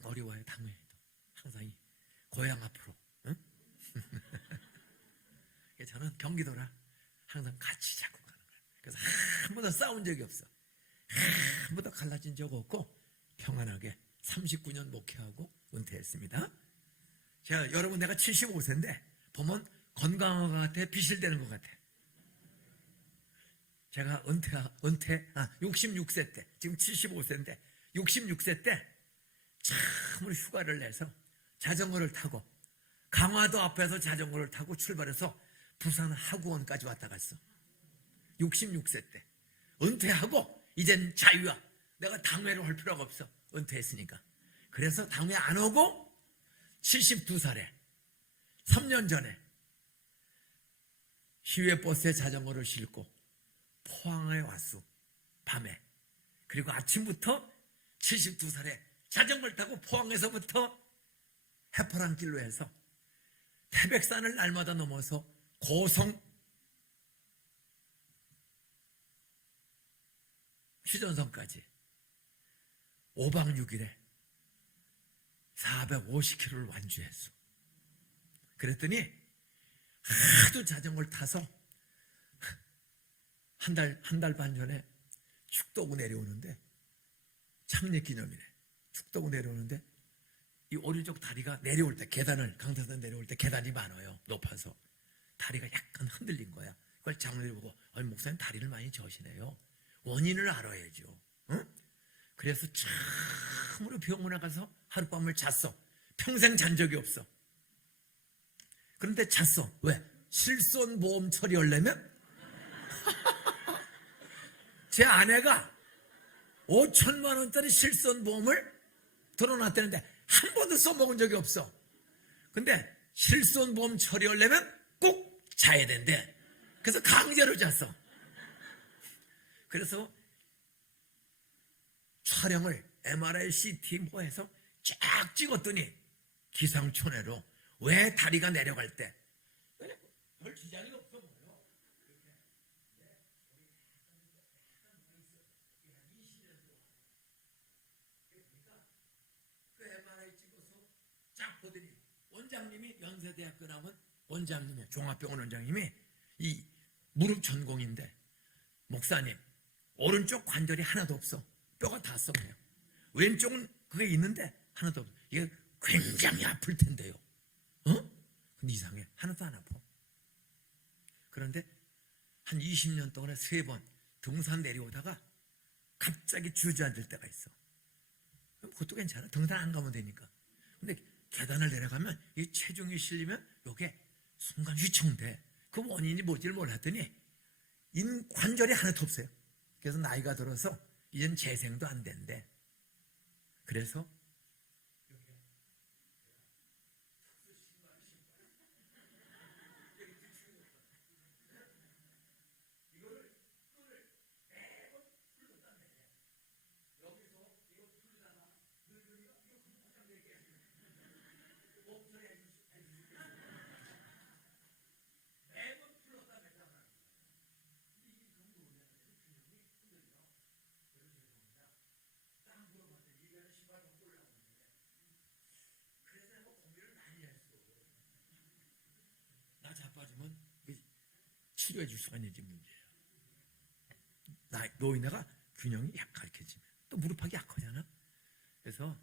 어려워요. 당회에도 항상 이 고향 앞으로. 응? 저는 경기도라 항상 같이 잡고 가는 거예요. 그래서 한 번도 싸운 적이 없어. 한 번도 갈라진 적 없고 평안하게 39년 목회하고 은퇴했습니다. 자, 여러분 내가 75세인데 보면 건강한 것 같아, 비실대는 것 같아. 제가 66세 때, 지금 75세인데 66세 때 참으로 휴가를 내서 자전거를 타고 강화도 앞에서 자전거를 타고 출발해서 부산 하구원까지 왔다 갔어. 66세 때 은퇴하고 이젠 자유야. 내가 당회를 할 필요가 없어. 은퇴했으니까. 그래서 당회 안 오고 72살에 3년 전에 시외버스에 자전거를 싣고 포항에 왔어. 밤에. 그리고 아침부터 72살에 자전거를 타고 포항에서부터 해파란 길로 해서 태백산을 날마다 넘어서 고성 휴전선까지 5박 6일에 450km를 완주했어. 그랬더니 하도 자전거를 타서 한 달 반 전에 축도구 내려오는데 창립기념일에 축도구 내려오는데 이 오른쪽 다리가 내려올 때 계단을 강타산 내려올 때 계단이 많아요. 높아서 다리가 약간 흔들린 거야. 그걸 장로들이 보고 목사님 다리를 많이 저시네요. 원인을 알아야죠. 응? 그래서 참으로 병원에 가서 하룻밤을 잤어. 평생 잔 적이 없어. 그런데 잤어. 왜? 실손보험 처리하려면 제 아내가 5천만 원짜리 실손보험을 들어놨다는데 한 번도 써먹은 적이 없어. 근데 실손보험 처리하려면 꼭 자야 된대. 그래서 강제로 잤어. 그래서 촬영을 MRI, CT 뭐 해서 쫙 찍었더니 기상천외로 왜 다리가 내려갈 때 별 지장이 없어 보여. 그 MRI 찍어서 쫙 보더니 원장님이 연세대학교 나온 원장님이 종합병원 원장님이 이 무릎 전공인데 목사님 오른쪽 관절이 하나도 없어. 뼈가 다 썩어요. 왼쪽은 그게 있는데 하나도 없어. 이게 굉장히 아플 텐데요. 근데 이상해. 하나도 안 아파. 그런데 한 20년 동안에 3번 등산 내려오다가 갑자기 주저앉을 때가 있어. 그것도 괜찮아. 등산 안 가면 되니까. 근데 계단을 내려가면 이 체중이 실리면 이게 순간 휘청돼. 그 원인이 뭔지를 몰랐더니 관절이 하나도 없어요. 그래서 나이가 들어서 이젠 재생도 안 된대. 그래서 나 자빠지면 치료해 줄 수가 있는지 문제예요. 노인네가 균형이 약해지면 또 무릎하기 약하잖아. 그래서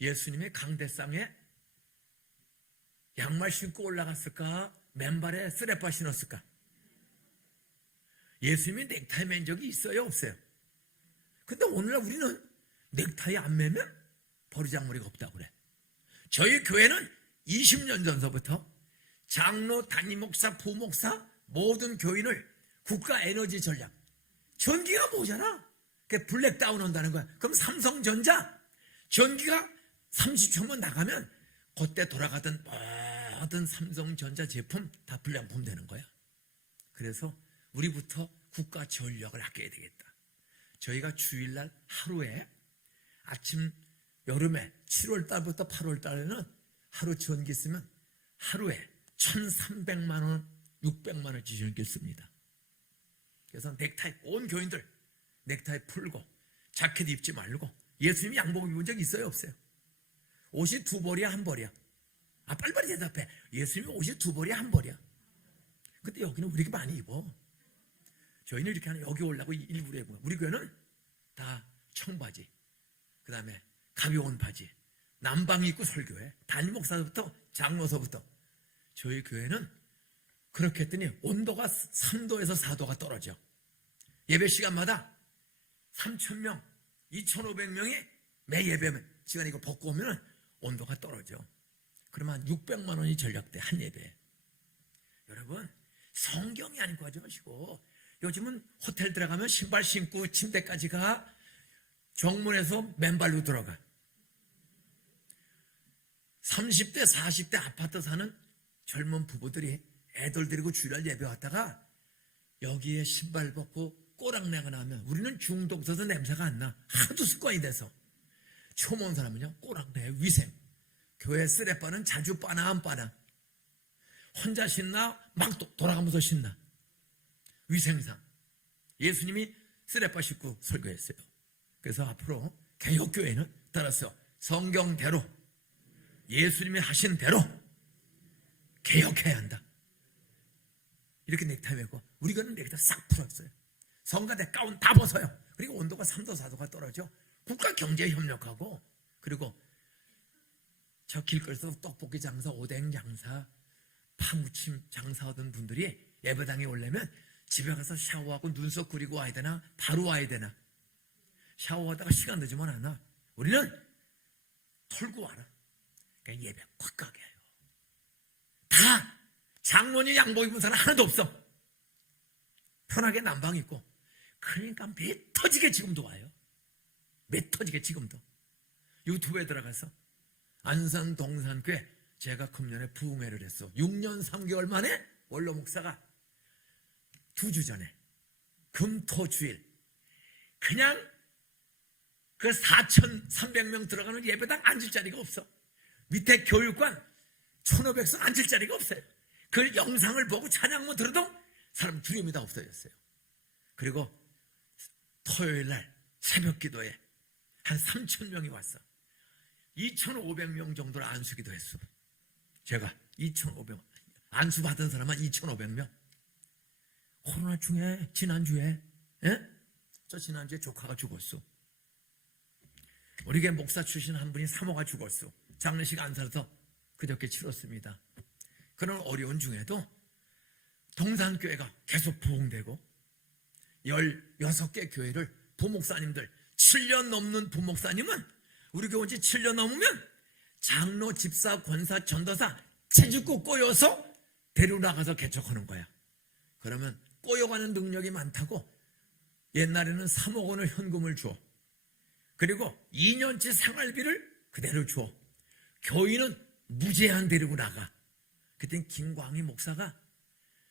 예수님의 강대상에 양말 신고 올라갔을까? 맨발에 쓰레빠 신었을까? 예수님이 넥타이 맨 적이 있어요? 없어요? 근데 오늘날 우리는 넥타이 안 매면 버르장머리가 없다고 그래. 저희 교회는 20년 전서부터 장로, 담임목사, 부목사 모든 교인을 국가 에너지 전략 전기가 모자라. 그게 블랙다운 한다는 거야. 그럼 삼성전자 전기가 30초만 나가면 그때 돌아가던 모든 삼성전자 제품 다 불량품 되는 거야. 그래서 우리부터 국가 전력을 아껴야 되겠다. 저희가 주일날 하루에 아침 여름에 7월 달부터 8월 달에는 하루 전기 쓰면 하루에 1,300만 원, 600만 원치 전기 씁니다. 그래서 넥타이, 온 교인들 넥타이 풀고 자켓 입지 말고. 예수님이 양복 입은 적 있어요, 없어요? 옷이 두 벌이야, 한 벌이야? 빨리빨리 대답해. 예수님이 옷이 두 벌이야, 한 벌이야? 근데 여기는 왜 이렇게 많이 입어? 저희는 이렇게 하는, 여기 오려고 일부러 입어. 우리 교회는 다 청바지, 그 다음에 가벼운 바지, 남방 입고 설교해. 담임 목사부터 장로서부터. 저희 교회는 그렇게 했더니 온도가 3도에서 4도가 떨어져. 예배 시간마다 3,000명, 2,500명이 매 예배 시간에 이거 벗고 오면 온도가 떨어져. 그러면 한 600만 원이 절약돼, 한 예배에. 여러분, 성경이 아니고 하지 마시고, 요즘은 호텔 들어가면 신발 신고 침대까지 가. 정문에서 맨발로 들어가. 30대 40대 아파트 사는 젊은 부부들이 애들 데리고 주일날 예배 왔다가 여기에 신발 벗고 꼬랑내가 나면, 우리는 중독돼서 냄새가 안 나. 하도 습관이 돼서. 처음 온 사람은요, 꼬랑내, 위생. 교회 쓰레빠는 자주 빠나 안 빠나. 혼자 신나, 막 돌아가면서 신나. 위생상. 예수님이 쓰레빠 씻고 설교했어요. 그래서 앞으로 개혁교회는 따라서 성경대로, 예수님이 하신 대로 개혁해야 한다. 이렇게 넥타이 메고, 우리 교회는 넥타이 싹 풀었어요. 성가대 가운 다 벗어요. 그리고 온도가 3도 4도가 떨어져. 국가 경제에 협력하고, 그리고 저 길거리에서 떡볶이 장사, 오뎅 장사, 파무침 장사하던 분들이 예배당에 오려면 집에 가서 샤워하고 눈썹 그리고 와야 되나, 바로 와야 되나. 샤워하다가 시간 늦으면 안 와. 우리는 털고 와라. 그러니까 예배 꽉 가게 해요. 다 장로님 양복 입은 사람 하나도 없어. 편하게 난방 입고. 그러니까 매 터지게 지금도 와요. 매 터지게 지금도. 유튜브에 들어가서 안산 동산교회, 제가 금년에 부흥회를 했어. 6년 3개월 만에 원로 목사가 2주 전에 금토주일 그냥 그 4,300명 들어가는 예배당 앉을 자리가 없어. 밑에 교육관 1,500석 앉을 자리가 없어요. 그 영상을 보고 찬양만 들어도 사람 두려움이 다 없어졌어요. 그리고 토요일날 새벽 기도에 한 3,000명이 왔어. 2,500명 정도를 안수기도 했어. 제가 2,500명 안수 받은 사람은 2,500명. 코로나 중에 지난주에, 저 지난주에 조카가 죽었어. 우리 교회 목사 출신 한 분이 사모가 죽었어. 장례식 안 살아서 그저께 치렀습니다. 그런 어려운 중에도 동산교회가 계속 부흥되고 16개 교회를 부목사님들, 7년 넘는 부목사님은 우리 교회 온 지 7년 넘으면 장로, 집사, 권사, 전도사 채집고 꼬여서 데려나가서 개척하는 거야. 그러면 꼬여가는 능력이 많다고 옛날에는 3억 원을 현금을 줘. 그리고 2년치 생활비를 그대로 줘. 교인은 무제한 데리고 나가. 그때 김광희 목사가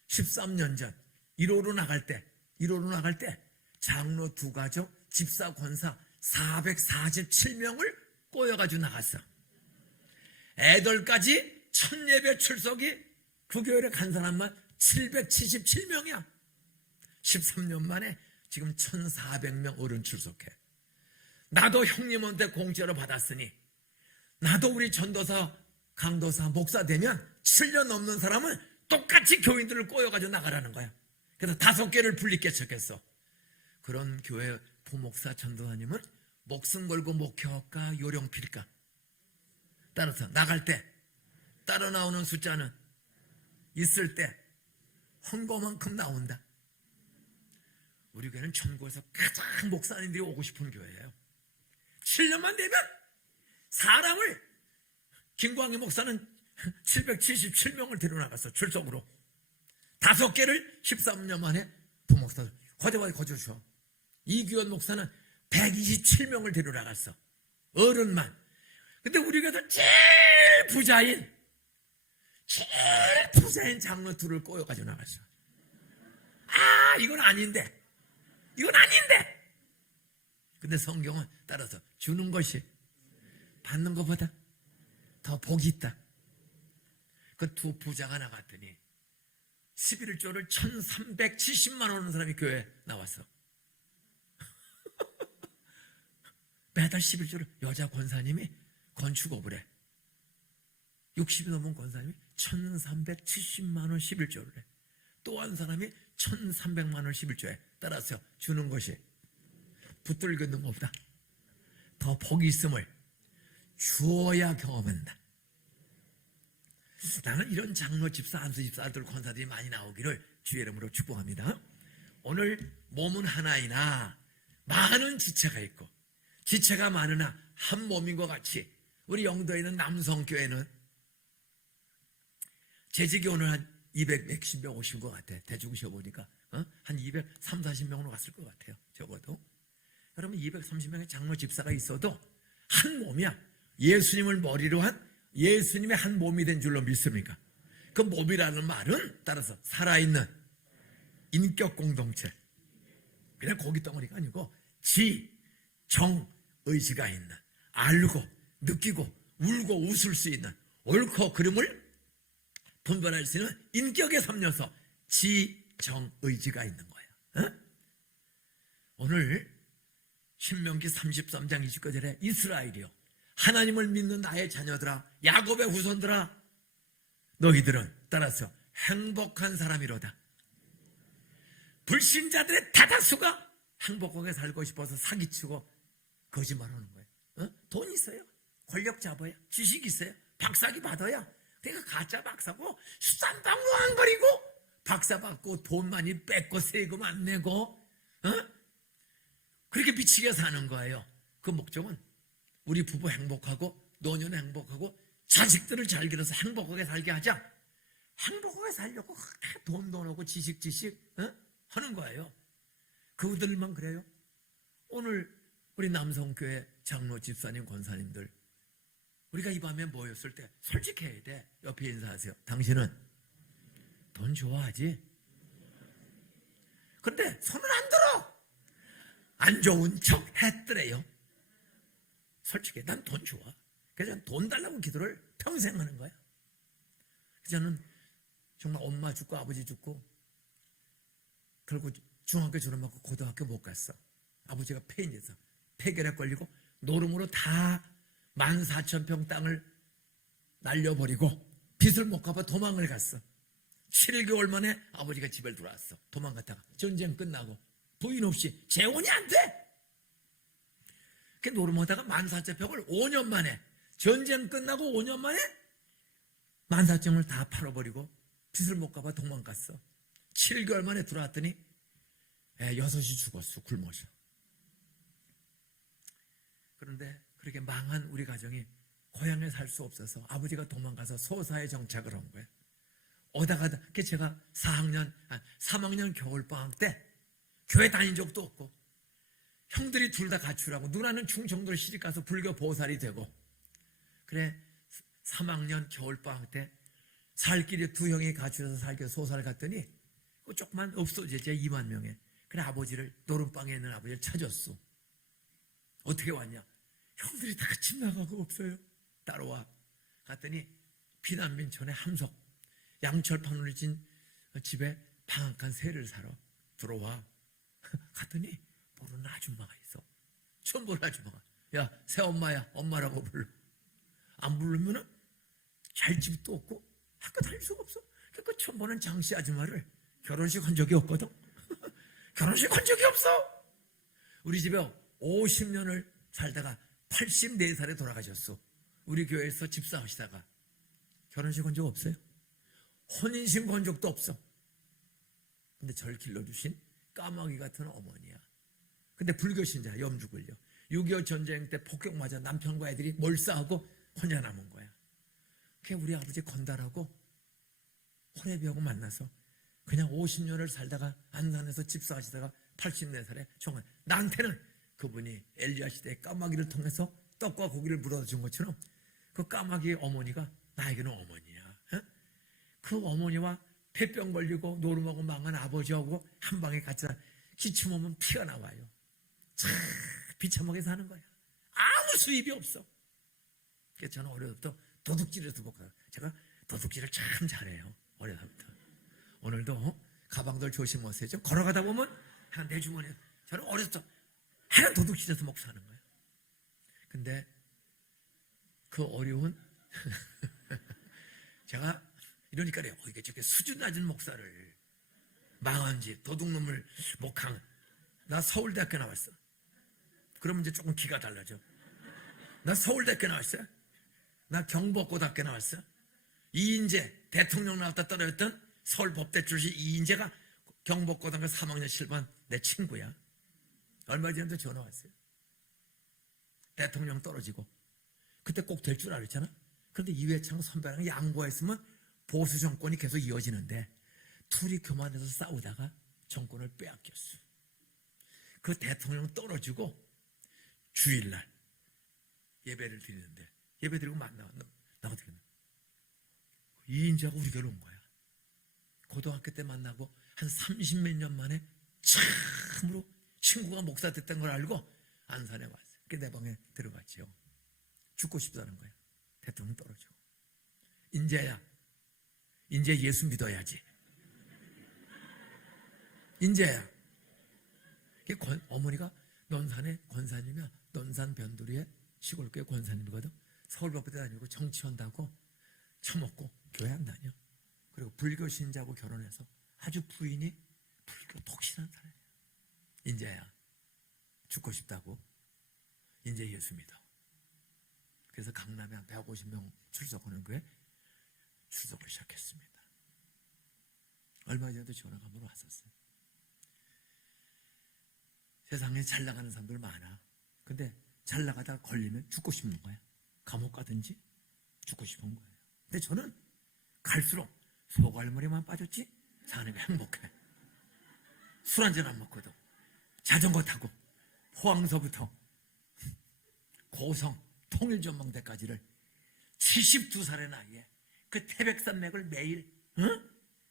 13년 전 1호로 나갈 때 장로 2가족, 집사, 권사 447명을 꼬여가지고 나갔어. 애들까지 첫 예배 출석이 그 교회에 간 사람만 777명이야. 13년 만에 지금 1,400명 어른 출석해. 나도 형님한테 공짜로 받았으니 나도 우리 전도사, 강도사, 목사 되면 7년 넘는 사람은 똑같이 교인들을 꼬여가지고 나가라는 거야. 그래서 5개를 분립개척했어. 그런 교회 부목사, 전도사님은 목숨 걸고 목회할까 요령필까? 따라서 나갈 때 따라 나오는 숫자는 있을 때 헌거만큼 나온다. 우리 교회는 전국에서 가장 목사님들이 오고 싶은 교회예요. 7년만 되면 사람을, 김광희 목사는 777명을 데려나갔어. 출석으로 5개를 13년 만에 부목사들 거저와서 거저줘. 이규현 목사는 127명을 데려나갔어. 어른만. 근데 우리 교회에서 제일 부자인 장로 2를 꼬여가지고 나갔어. 이건 아닌데. 이건 아닌데. 근데 성경은 따라서 주는 것이 받는 것보다 더 복이 있다. 그 두 부자가 나갔더니 11조를 1370만 원 하는 사람이 교회에 나왔어. 매달 11조를 여자 권사님이 건축업을 해. 60이 넘은 권사님이 1370만 원 11조를 해. 또 한 사람이 1300만 원 11조에 따라서 주는 것이 붙들고 있는 것보다 더 복이 있음을 주어야 경험한다. 나는 이런 장로 집사, 안수 집사들, 권사들이 많이 나오기를 주의 이름으로 축복합니다. 오늘 몸은 하나이나 많은 지체가 있고 지체가 많으나 한 몸인 것 같이 우리 영도에 있는 남성교회는 재직이 오늘 한 200, 110명 오신 것 같아. 대충 쉬어보니까 한 230, 40명으로 갔을 것 같아요. 적어도. 여러분 230명의 장로 집사가 있어도 한 몸이야. 예수님을 머리로 한 예수님의 한 몸이 된 줄로 믿습니까? 그 몸이라는 말은 따라서 살아있는 인격 공동체. 그냥 고기 덩어리가 아니고 지, 정, 의지가 있는, 알고 느끼고 울고 웃을 수 있는, 옳고 그름을 분별할 수 있는 인격의 3요소 지, 정, 의지가 있는 거예요. 오늘 신명기 33장 29절에 이스라엘이요 하나님을 믿는 나의 자녀들아 야곱의 후손들아 너희들은 따라서 행복한 사람이로다. 불신자들의 다다수가 행복하게 살고 싶어서 사기치고 거짓말하는 거예요. 돈 있어요, 권력 잡아야, 지식 있어요, 박사기 받아야. 그러니까 가짜 박사고 수산방황거리고 박사 받고 돈 많이 뺏고 세금 안 내고 그렇게 미치게 사는 거예요. 그 목적은 우리 부부 행복하고 노년 행복하고 자식들을 잘 기르어서 행복하게 살게 하자. 행복하게 살려고 돈하고 지식 하는 거예요. 그들만 그래요. 오늘 우리 남성교회 장로 집사님 권사님들 우리가 이 밤에 모였을 때 솔직해야 돼. 옆에 인사하세요. 당신은 돈 좋아하지? 근데 손은 안 들어. 안 좋은 척 했더래요. 솔직히 난 돈 좋아. 그래서 돈 달라고 기도를 평생 하는 거야. 저는 정말 엄마 죽고 아버지 죽고 그리고 중학교 졸업하고 고등학교 못 갔어. 아버지가 폐인돼서 폐결핵 걸리고 노름으로 다 14,000평 땅을 날려버리고 빚을 못 갚아 도망을 갔어. 7개월 만에 아버지가 집에 들어왔어. 도망갔다가 전쟁 끝나고 부인 없이 재혼이 안 돼. 그 노름하다가 14,000평을 5년 만에 전쟁 끝나고 5년 만에 14,000평을 다 팔아버리고 빚을 못 갚아 도망갔어. 7개월 만에 들어왔더니 6이 죽었어. 굶어서. 그런데 그렇게 망한 우리 가정이 고향에 살 수 없어서 아버지가 도망가서 소사에 정착을 한 거예요. 오다가 제가 3학년 겨울방학 때 교회 다닌 적도 없고 형들이 둘 다 가출하고 누나는 충청도 시집 가서 불교 보살이 되고 그래 3학년 겨울방학 때 살 길에 두 형이 가출해서 살기 위해서 소사를 갔더니 그 조그만 없어지지 2만 명에 그래 아버지를 노름방에 있는 아버지를 찾았어. 어떻게 왔냐? 형들이 다 집 나가고 없어요. 따라와. 갔더니 피난민촌의 함석 양철판으로 진 집에 방 한 칸 새를 사러 들어와. 갔더니 모르는 아줌마가 있어. 처음 보는 아줌마가. 야, 새엄마야. 엄마라고 불러. 안 부르면은 잘 집도 없고 학교 다닐 수가 없어. 그 처음 보는 장씨 아줌마를 결혼식 한 적이 없거든. 결혼식 한 적이 없어. 우리 집에 50년을 살다가 84살에 돌아가셨어. 우리 교회에서 집사하시다가 결혼식 한 적 없어요. 혼인신고 한 적도 없어. 근데 저를 길러주신 까마귀 같은 어머니야. 근데 불교신자 염죽을요. 6.25 전쟁 때 폭격 맞아 남편과 애들이 몰사하고 혼자 남은 거야. 그게 우리 아버지 건달하고 호래비하고 만나서 그냥 50년을 살다가 안산에서 집사하시다가 84살에 정말 나한테는 그분이 엘리야 시대의 까마귀를 통해서 떡과 고기를 물어다 준 것처럼 그 까마귀의 어머니가 나에게는 어머니야. 그 어머니와 폐병 걸리고 노름하고 망한 아버지하고 한 방에 같이 기침 오면 피가 나와요. 참 비참하게 사는 거야. 아무 수입이 없어. 그래서 저는 어려서부터 도둑질에서 먹어요. 제가 도둑질을 참 잘해요. 어려서부터. 오늘도 가방들 조심하세요. 좀 걸어가다 보면 한 내 주머니에 저는 어려서부터 하얀 도둑질에서 먹고 사는 거예요. 근데 그 어려운 제가 이러니까 이게 저렇게 수준 낮은 목사를 망한 집 도둑놈을 목항 나 서울대학교 나왔어. 그러면 이제 조금 기가 달라져. 나 서울대학교 나왔어요. 나 경복고등학교 나왔어. 이인재 대통령 나왔다 떨어졌던 서울법대 출신 이인재가 경복고등학교 3학년 7반 내 친구야. 얼마 전에도 전화 왔어요. 대통령 떨어지고 그때 꼭 될 줄 알았잖아. 그런데 이회창 선배랑 양보했으면 보수 정권이 계속 이어지는데 둘이 교만해서 싸우다가 정권을 빼앗겼어. 그 대통령 떨어지고 주일날 예배를 드리는데 예배 드리고 나 어떻게 했나? 이인자가 우리 교회로 온 거야. 고등학교 때 만나고 한 30몇 년 만에 참으로 친구가 목사 됐던 걸 알고 안산에 왔어. 내 방에 들어갔죠. 죽고 싶다는 거야. 대통령 떨어지고. 인재야. 인재 예수 믿어야지. 인재야. 어머니가 논산의 권사님이야. 논산 변두리에 시골교회 권사님이거든. 서울법대 다니고 정치한다고 처먹고 교회 안 다녀. 그리고 불교 신자하고 결혼해서 아주 부인이 불교 독실한 사람이야. 인재야. 죽고 싶다고. 인재 예수 믿어. 그래서 강남에 한 150명 출석하는 거에 출석을 시작했습니다. 얼마 전에도 전화가 한번 왔었어요. 세상에 잘 나가는 사람들 많아. 근데 잘 나가다가 걸리면 죽고 싶은 거야. 감옥 가든지 죽고 싶은 거예요. 근데 저는 갈수록 소갈머리만 빠졌지 사는 게 행복해. 술 한잔 안 먹고도 자전거 타고 포항서부터 고성 통일전망대까지를 72살의 나이에 그 태백산맥을 매일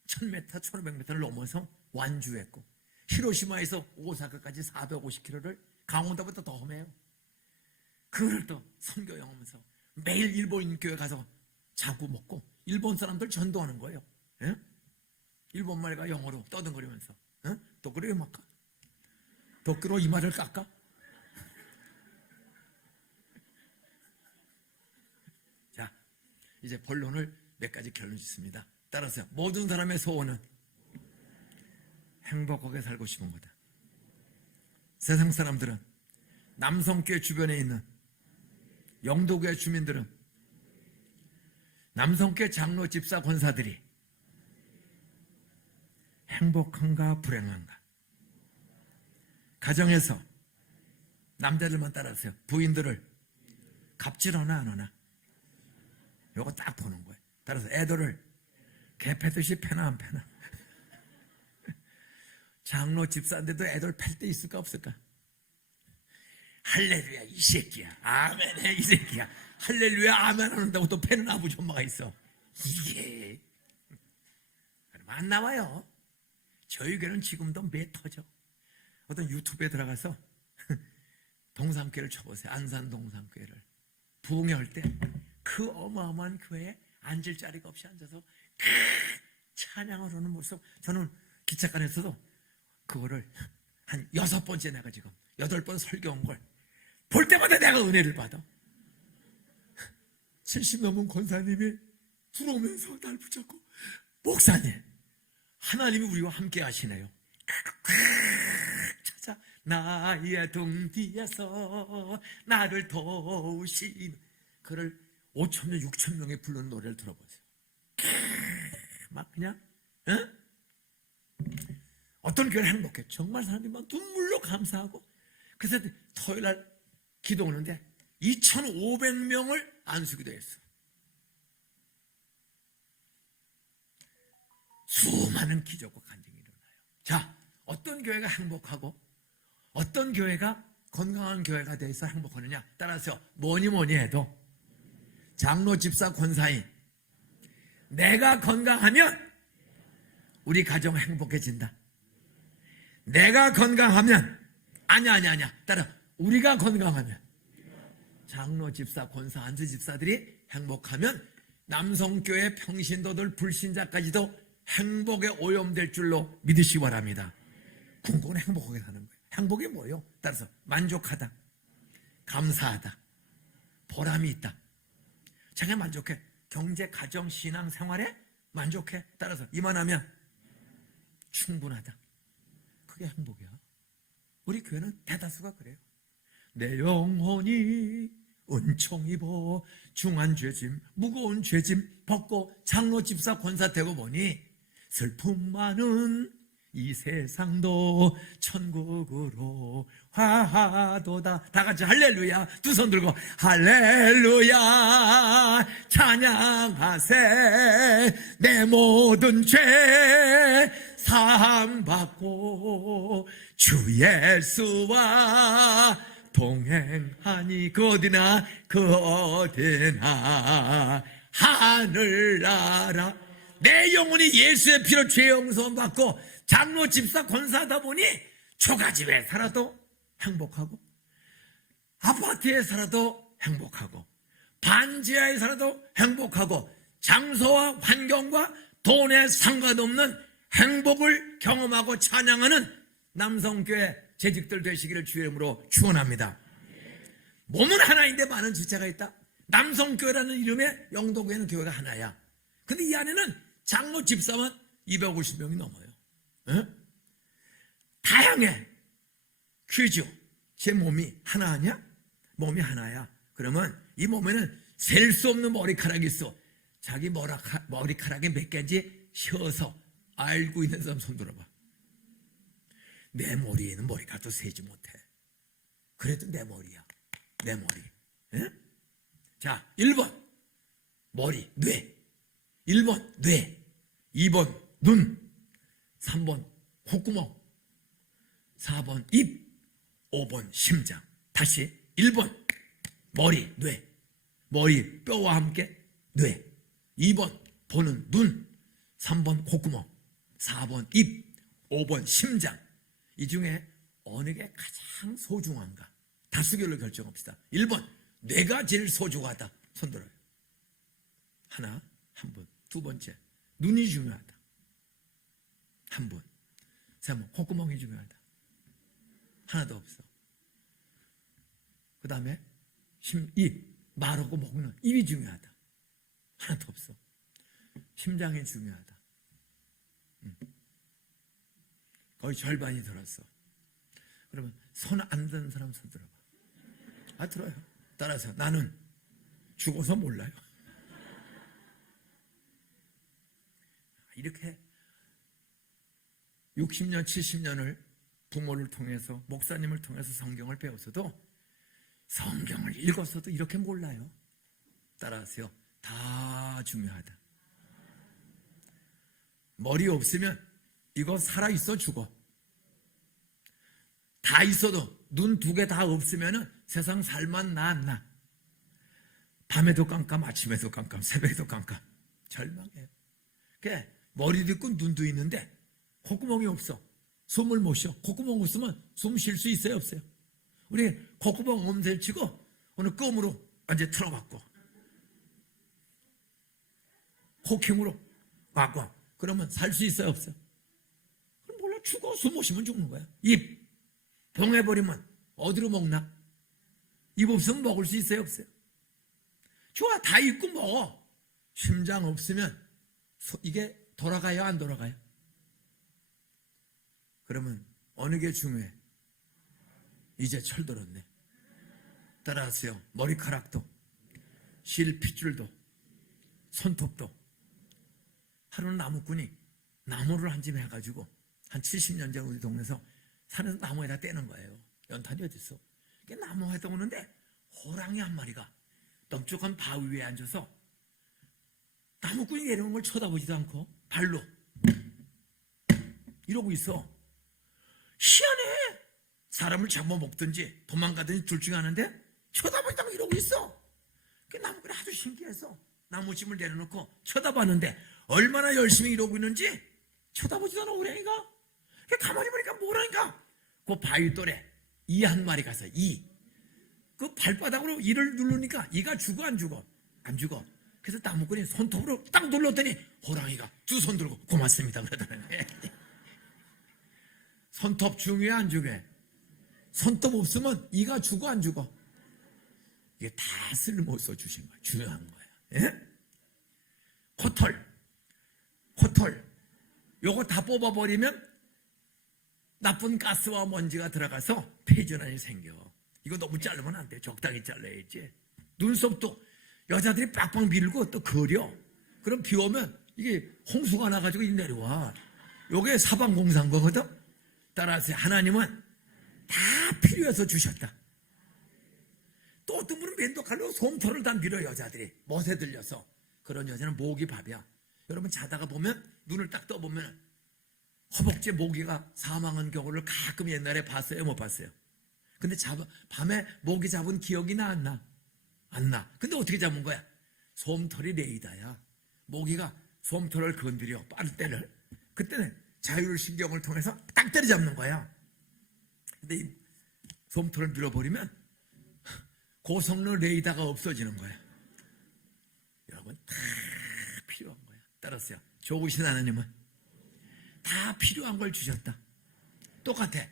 1000m, 1500m를 넘어서 완주했고 히로시마에서 오사카까지 450km를 강원도부터 더 험해요. 그걸 또 선교 영하면서 매일 일본 교회 가서 자고 먹고 일본 사람들 전도하는 거예요. 예? 일본 말과 영어로 떠듬거리면서 도쿄로 막까? 도쿄로 이 말을 깎아? 자, 이제 본론을 몇 가지 결론 짓습니다. 따라서 모든 사람의 소원은 행복하게 살고 싶은 거다. 세상 사람들은 남성교회 주변에 있는 영도교회 주민들은 남성교회 장로 집사 권사들이 행복한가 불행한가? 가정에서 남자들만 따라서요. 부인들을 갑질하나 안 하나? 요거 딱 보는 거예요. 따라서 애들을 개패듯이 패나 안 패나? 장로 집사인데도 애들 팰 때 있을까 없을까? 할렐루야 이 새끼야, 아멘해 이 새끼야, 할렐루야 아멘 한다고 또 패는 아버지 엄마가 있어. 이게 그러면 안 나와요. 저희 교회는 지금도 매 터져. 어떤 유튜브에 들어가서 동산교회를 쳐보세요. 안산 동산교회를 부흥회할 때 그 어마어마한 교회에 앉을 자리가 없이 앉아서 찬양을 하는 모습, 저는 기차관에서도 그거를 한 6번째 내가 지금 8번 설교한 걸 볼 때마다 내가 은혜를 받아. 70 넘은 권사님이 들어오면서 날 붙잡고 목사님, 하나님이 우리와 함께 하시네요. 찾아 나의 등 뒤에서 나를 도우신, 그를 5,000명 6,000명이 부르는 노래를 들어보세요. 막 그냥 어떤 교회는 행복해. 정말 사람들이 막 눈물로 감사하고. 그래서 토요일날 기도 오는데 2,500명을 안수기도 했어. 수많은 기적과 간증이 일어나요. 자, 어떤 교회가 행복하고 어떤 교회가 건강한 교회가 돼서 행복하느냐? 따라서 뭐니 해도 장로 집사 권사인 내가 건강하면 우리 가정 행복해진다. 내가 건강하면, 아니야. 따라, 우리가 건강하면, 장로 집사, 권사, 안수 집사들이 행복하면 남성교회 평신도들, 불신자까지도 행복에 오염될 줄로 믿으시기 바랍니다. 궁극은 행복하게 사는 거예요. 행복이 뭐예요? 따라서 만족하다, 감사하다, 보람이 있다. 자기가 만족해. 경제, 가정, 신앙, 생활에 만족해. 따라서 이만하면 충분하다. 그게 행복이야. 우리 교회는 대다수가 그래요. 내 영혼이 은총 입어 중한 죄짐, 무거운 죄짐 벗고 장로 집사 권사 되고 보니 슬픔 많은 이 세상도 천국으로 화하도다. 다 같이 할렐루야. 두 손 들고 할렐루야 찬양하세. 내 모든 죄 사함받고 주 예수와 동행하니 그 어디나 하늘나라. 내 영혼이 예수의 피로 죄 용서 받고 장로 집사 권사하다 보니 초가집에 살아도 행복하고 아파트에 살아도 행복하고 반지하에 살아도 행복하고 장소와 환경과 돈에 상관없는 행복을 경험하고 찬양하는 남성교회 재직들 되시기를 주의 이름으로 축원합니다. 몸은 하나인데 많은 지체가 있다. 남성교회라는 이름의 영도교회는 교회가 하나야. 근데 이 안에는 장로 집사만 250명이 넘어요. 다양해. 퀴즈. 제 몸이 하나 아니야? 몸이 하나야. 그러면 이 몸에는 셀 수 없는 머리카락이 있어. 자기 머리카락이 몇 개인지 쉬어서 알고 있는 사람 손 들어봐. 내 머리에는 머리카락도 세지 못해. 그래도 내 머리야. 내 머리. 자, 1번 머리, 뇌. 1번 뇌, 2번 눈, 3번 콧구멍, 4번 입, 5번 심장. 다시 1번 머리, 뇌. 머리, 뼈와 함께 뇌. 2번 보는 눈, 3번 콧구멍, 4번 입, 5번 심장. 이 중에 어느 게 가장 소중한가? 다수결로 결정합시다. 1번 뇌가 제일 소중하다. 손 들어요. 하나, 한 분. 두 번째, 눈이 중요하다. 한 분. 세 번, 콧구멍이 중요하다. 하나도 없어. 그 다음에 입, 말하고 먹는 입이 중요하다. 하나도 없어. 심장이 중요하다. 거의 절반이 들었어. 그러면 손 안 드는 사람 손 들어봐. 아, 들어요. 따라서 나는 죽어서 몰라요. 이렇게 60년, 70년을 부모를 통해서, 목사님을 통해서 성경을 배웠어도, 성경을 읽었어도 이렇게 몰라요. 따라하세요. 다 중요하다. 머리 없으면 이거 살아있어 죽어. 다 있어도 눈 2개 다 없으면 세상 살만 나 안 나. 밤에도 깜깜, 아침에도 깜깜, 새벽에도 깜깜. 절망해요. 그러니까 머리도 있고 눈도 있는데 콧구멍이 없어. 숨을 못 쉬어. 콧구멍 없으면 숨 쉴 수 있어요, 없어요? 우리 콧구멍 엄살치고 오늘 껌으로 완전 틀어박고 코킹으로 막고 그러면 살 수 있어요, 없어요? 그럼 몰라. 죽어. 숨 못 쉬면 죽는 거야. 입 병해버리면 어디로 먹나? 입 없으면 먹을 수 있어요, 없어요? 좋아. 다 있고 먹어. 심장 없으면 이게 돌아가요, 안 돌아가요? 그러면 어느 게 중요해? 이제 철들었네. 따라하세요. 머리카락도, 실핏줄도, 손톱도. 하루는 나무꾼이 나무를 한 집 해가지고 한 70년 전 우리 동네에서 산에서 나무에다 떼는 거예요. 연탄이 어딨어? 나무 해다 오는데 호랑이 한 마리가 넓적한 바위 위에 앉아서 나무꾼이 내려오는 걸 쳐다보지도 않고 발로 이러고 있어. 희한해. 사람을 잡아먹든지 도망가든지 둘 중에 하나인데 쳐다보다가 이러고 있어. 그 나무꾼이 아주 신기해서 나무짐을 내려놓고 쳐다봤는데 얼마나 열심히 이러고 있는지 쳐다보지도 않아 호랑이가. 가만히 보니까 뭐라니까. 그 바위돌에 이 한 마리 가서 그 발바닥으로 이를 누르니까 이가 죽어 안 죽어? 안 죽어. 그래서 나무꾼이 손톱으로 딱 눌렀더니 호랑이가 두 손 들고 고맙습니다 그러더라고요. 손톱 중요해 안 중요해? 손톱 없으면 이가 죽어 안 죽어? 이게 다 쓸모없어 주신 거야. 중요한 거야. 예? 코털 요거 다 뽑아버리면 나쁜 가스와 먼지가 들어가서 폐질환이 생겨. 이거 너무 자르면 안 돼. 적당히 잘라야지. 눈썹도 여자들이 빡빡 밀고 또 그려. 그럼 비 오면 이게 홍수가 나가지고 내려와. 요게 사방공사인 거거든. 따라서 하나님은 다 필요해서 주셨다. 또 어떤 분은 맨도칼로 솜털을 다 밀어 여자들이 못에 들려서. 그런 여자는 모기 밥이야. 여러분 자다가 보면 눈을 딱 떠보면 허벅지에 모기가 사망한 경우를 가끔 옛날에 봤어요? 못 봤어요? 근데 밤에 모기 잡은 기억이 나 안 나? 안 나. 근데 어떻게 잡은 거야? 솜털이 레이더야. 모기가 솜털을 건드려 빨대를. 그때는 자율신경을 통해서 딱 때려잡는 거야. 근데 이 솜털을 밀어버리면 고성능 레이더가 없어지는 거야. 여러분 다 필요한 거야. 따라서요. 좋으신 하나님은 다 필요한 걸 주셨다. 똑같아.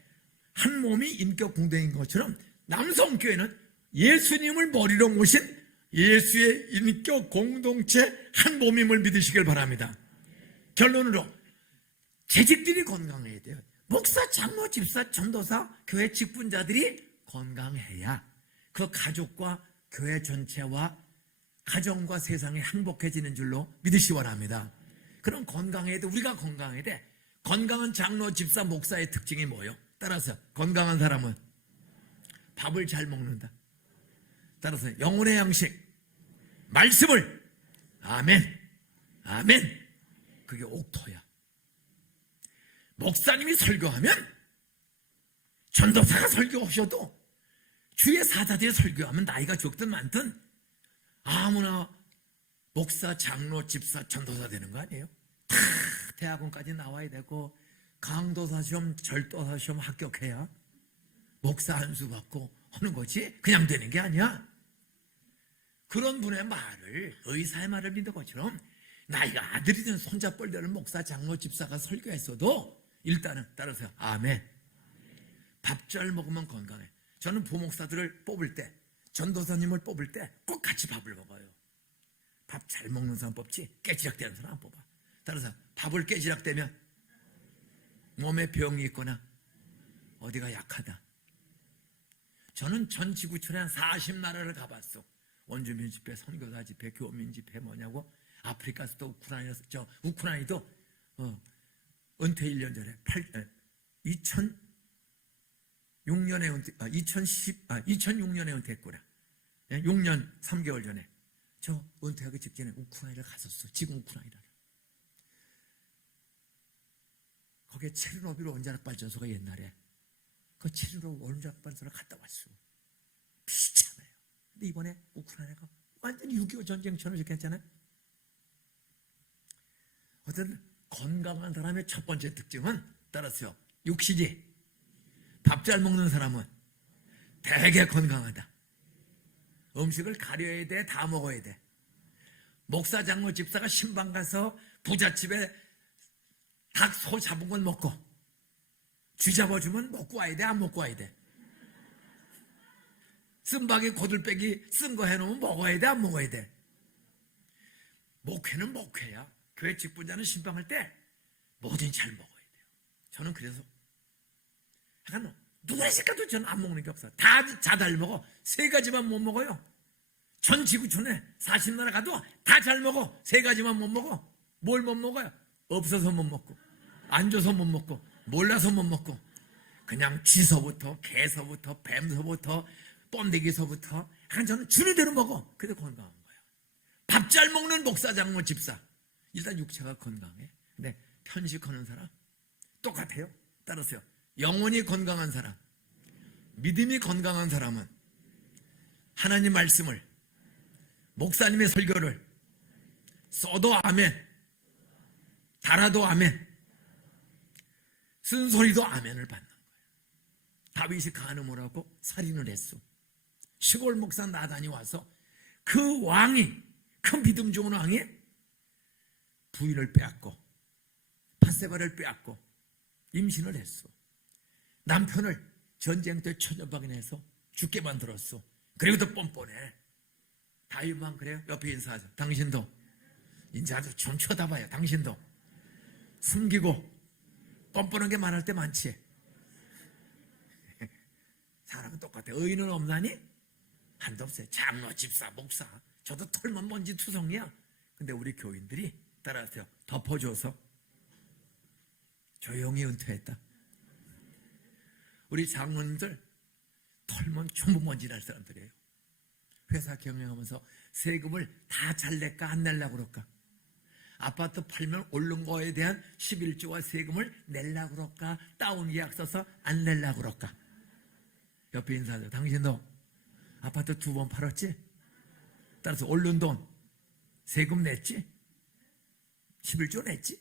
한 몸이 인격 공동인 것처럼 남성교회는 예수님을 머리로 모신 예수의 인격 공동체 한 몸임을 믿으시길 바랍니다. 결론으로 재직들이 건강해야 돼요. 목사, 장로, 집사, 전도사, 교회 직분자들이 건강해야 그 가족과 교회 전체와 가정과 세상이 행복해지는 줄로 믿으시기 바랍니다. 그럼 건강해야 돼. 우리가 건강해야 돼. 건강한 장로, 집사, 목사의 특징이 뭐예요? 따라서 건강한 사람은 밥을 잘 먹는다. 따라서 영혼의 양식, 말씀을 아멘, 아멘. 그게 옥토야. 목사님이 설교하면 전도사가 설교하셔도 주의 사자들이 설교하면 나이가 적든 많든 아무나 목사, 장로, 집사, 전도사 되는 거 아니에요? 다 대학원까지 나와야 되고 강도사 시험, 절도사 시험 합격해야 목사 한 수 받고 하는 거지 그냥 되는 게 아니야. 그런 분의 말을, 의사의 말을 믿는 것처럼 나이가 아들이든 손자뻘되는 목사, 장로, 집사가 설교했어도 일단은 따라서 아멘. 밥 잘 먹으면 건강해. 저는 부목사들을 뽑을 때, 전도사님을 뽑을 때 꼭 같이 밥을 먹어요. 밥 잘 먹는 사람 뽑지 깨지락대는 사람 안 뽑아. 따라서 밥을 깨지락대면 몸에 병이 있거나 어디가 약하다. 저는 전 지구촌에 한 40나라를 가봤어. 원주민 집회, 선교사 집회, 교민 집회 뭐냐고. 아프리카에서도 우크라이나도 은퇴 1년 전에 2006년에 2006년에 은퇴했구나. 6년 3개월 전에 저 은퇴하기 직전에 우크라이나를 갔었어. 지금 우크라이나를. 거기에 체르노빌 원자력 발전소가 옛날에 그 체르노빌 원자력 발전소를 갔다 왔어. 비참해요. 근데 이번에 우크라이나가 완전히 6.25 전쟁처럼 이렇게 했잖아요. 어떤 건강한 사람의 첫 번째 특징은 따라서요. 육시지. 밥 잘 먹는 사람은 되게 건강하다. 음식을 가려야 돼. 다 먹어야 돼. 목사, 장로, 집사가 신방 가서 부잣집에 닭, 소 잡은 건 먹고 쥐 잡아주면 먹고 와야 돼. 안 먹고 와야 돼. 쓴바기 고들빼기 쓴 거 해놓으면 먹어야 돼. 안 먹어야 돼. 목회는 목회야. 교회 직분자는 신방할 때 뭐든 잘 먹어야 돼요. 저는 그래서 약간 누구나 시켜도 저는 안 먹는 게 없어요. 다 잘 먹어. 3가지만 못 먹어요. 전 지구촌에 40나라 가도 다 잘 먹어. 3가지만 못 먹어. 뭘 못 먹어요? 없어서 못 먹고, 안 줘서 못 먹고, 몰라서 못 먹고, 그냥 쥐서부터 개서부터 뱀서부터 번데기서부터 그냥 저는 주는 대로 먹어. 그래도 건강한 거예요. 밥 잘 먹는 목사, 장로, 집사 일단 육체가 건강해. 근데 편식하는 사람 똑같아요. 따라서요. 영혼이 건강한 사람, 믿음이 건강한 사람은 하나님 말씀을, 목사님의 설교를 써도 아멘, 달아도 아멘, 쓴소리도 아멘을 받는 거예요. 다윗이 간음을 하고 살인을 했어. 시골 목사 나단이 와서 그 왕이, 그 믿음 좋은 왕이 부인을 빼앗고 밧세바를 빼앗고 임신을 했어. 남편을 전쟁 때 처녀박인해서 죽게 만들었어. 그리고도 뻔뻔해. 다윗만 그래요? 옆에 인사하죠. 당신도 이제 아주 좀 쳐다봐요. 당신도 숨기고 뻔뻔한 게 많을 때 많지. 사람은 똑같아. 의인은 없나니? 한도 없어요. 장로, 집사, 목사. 저도 털면 먼지 투성이야. 근데 우리 교인들이 따라서 덮어줘서 조용히 은퇴했다. 우리 장로님들 털면 전부 먼지 날 사람들이에요. 회사 경영하면서 세금을 다 잘 낼까 안 내려고 그럴까? 아파트 팔면 오른 거에 대한 11조와 세금을 내려고 그럴까? 다운 계약 써서 안 내려고 그럴까? 옆에 인사하죠. 당신도 아파트 2번 팔았지? 따라서 오른 돈 세금 냈지? 11조 냈지?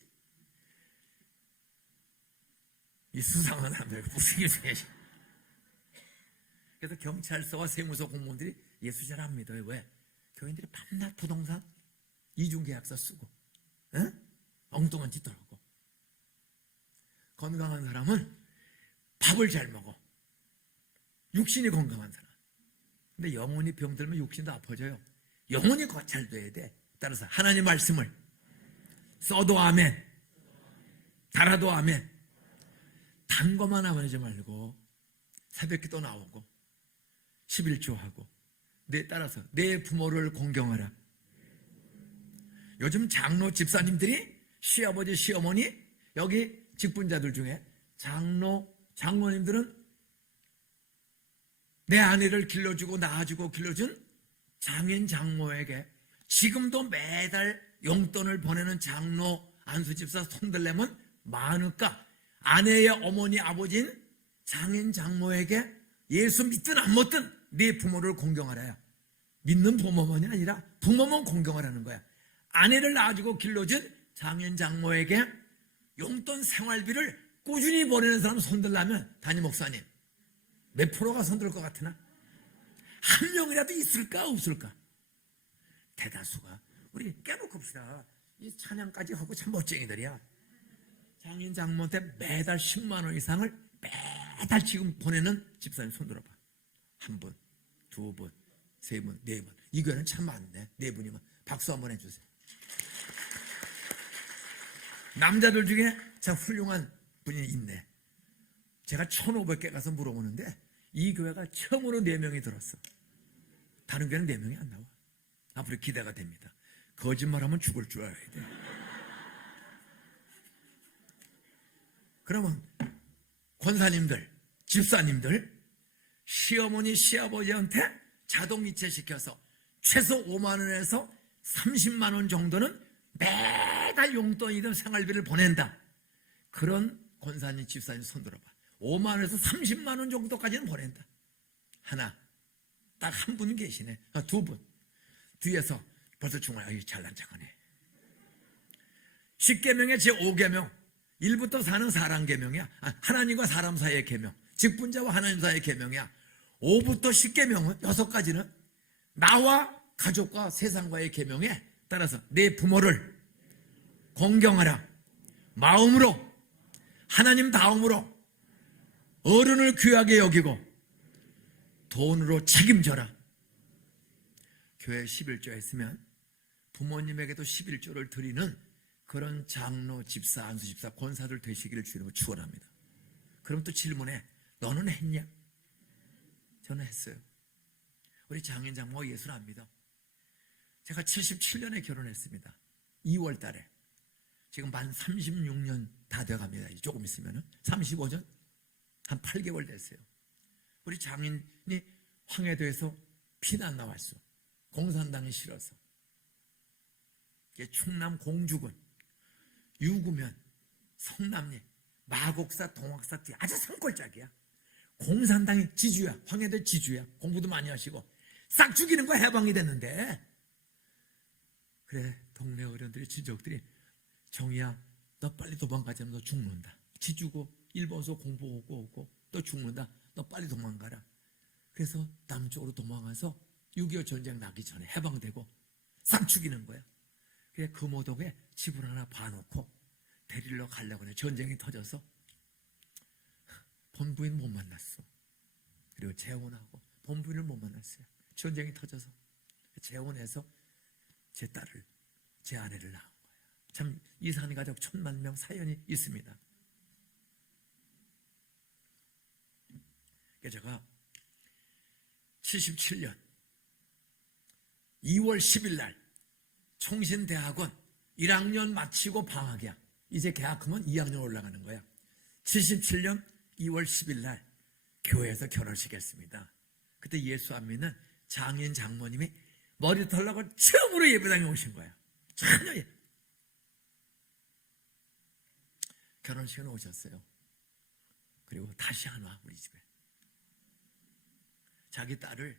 이 수상한 사람들 무슨 일이야? 그래서 경찰서와 세무서 공무원들이 예수 잘 안 믿어요. 왜? 교인들이 밤낮 부동산 이중계약서 쓰고 엉뚱한 짓도 하고. 건강한 사람은 밥을 잘 먹어. 육신이 건강한 사람. 근데 영혼이 병들면 육신도 아파져요. 영혼이 잘 돼야 돼. 따라서 하나님 말씀을 써도 아멘, 달아도 아멘. 단 것만 아멘하지 말고 새벽기도 나오고 11조 하고 따라서 내 부모를 공경하라. 요즘 장로 집사님들이 시아버지 시어머니 여기 직분자들 중에 장로님들은 내 아내를 길러주고 낳아주고 길러준 장인 장모에게 지금도 매달 용돈을 보내는 장로 안수집사 손들려면 많을까? 아내의 어머니 아버지인 장인 장모에게 예수 믿든 안 믿든 네 부모를 공경하라야. 믿는 부모만이 아니라 부모만 공경하라는 거야. 아내를 낳아주고 길러준 장인 장모에게 용돈 생활비를 꾸준히 보내는 사람 손들라면 담임 목사님 몇 프로가 손들 것 같으나? 한 명이라도 있을까 없을까? 대다수가. 우리 깨놓읍시다. 이 찬양까지 하고 참 멋쟁이들이야. 장인 장모한테 매달 10만 원 이상을 매달 지금 보내는 집사님 손들어봐. 한 분, 두 분, 세 분, 네 분. 이 교회는 참 많네. 네 분이면 박수 한번 해주세요. 남자들 중에 참 훌륭한 분이 있네. 제가 1,500개 가서 물어보는데 이 교회가 처음으로 4명이 들었어. 다른 교회는 4명이 안 나와. 앞으로 기대가 됩니다. 거짓말하면 죽을 줄 알아야 돼. 그러면 권사님들, 집사님들 시어머니 시아버지한테 자동이체 시켜서 최소 5만 원에서 30만 원 정도는 매달 용돈이든 생활비를 보낸다. 그런 권사님 집사님 손들어봐. 5만 원에서 30만 원 정도까지는 보낸다. 하나, 딱 한 분 계시네. 두 분. 뒤에서 벌써 중간에 잘난 척하네. 10계명의 제5계명 1부터 4는 사람 계명이야. 하나님과 사람 사이의 계명, 직분자와 하나님 사이의 계명이야. 5부터 10계명은 6가지는 나와 가족과 세상과의 계명에 따라서 내 부모를 공경하라. 마음으로 하나님 다음으로 어른을 귀하게 여기고 돈으로 책임져라. 교회 11조 했으면 부모님에게도 11조를 드리는 그런 장로, 집사, 안수집사, 권사들 되시기를 주님으로 축원합니다. 그럼 또 질문해. 너는 했냐? 저는 했어요. 우리 장인 장모가 예수를 안 믿어. 제가 77년에 결혼했습니다. 2월 달에. 지금 만 36년 다 돼갑니다. 조금 있으면 35년? 한 8개월 됐어요. 우리 장인이 황해도에서 피난 나왔어. 공산당이 싫어서. 충남 공주군, 유구면, 성남리, 마곡사, 동학사 뒤 아주 산골짜기야. 공산당이 지주야. 황해도 지주야. 공부도 많이 하시고 싹 죽이는 거 해방이 됐는데, 그래 동네 어른들이 친척들이 정이야 너 빨리 도망가자면 너 죽는다. 지주고 일본서 공부 오고 또 죽는다. 너 빨리 도망가라. 그래서 남쪽으로 도망가서 6.25 전쟁 나기 전에 해방되고 싹 죽이는 거야. 그래 금호동에 집을 하나 봐놓고 데리러 가려고 해. 전쟁이 터져서 본부인 못 만났어. 그리고 재혼하고 본부인을 못 만났어요. 전쟁이 터져서 재혼해서 제 딸을, 제 아내를 낳은 거예요. 참 이산 가족 1000만 명 사연이 있습니다. 제가 77년 2월 10일 날 총신대학원 1학년 마치고 방학이야. 이제 개학하면 2학년 올라가는 거야. 77년 2월 10일 날 교회에서 결혼식 했습니다. 그때 예수 안 믿는 장인 장모님이 머리 털라고 처음으로 예배당에 오신 거야. 전혀 결혼식은 오셨어요. 그리고 다시 안 와 우리 집에. 자기 딸을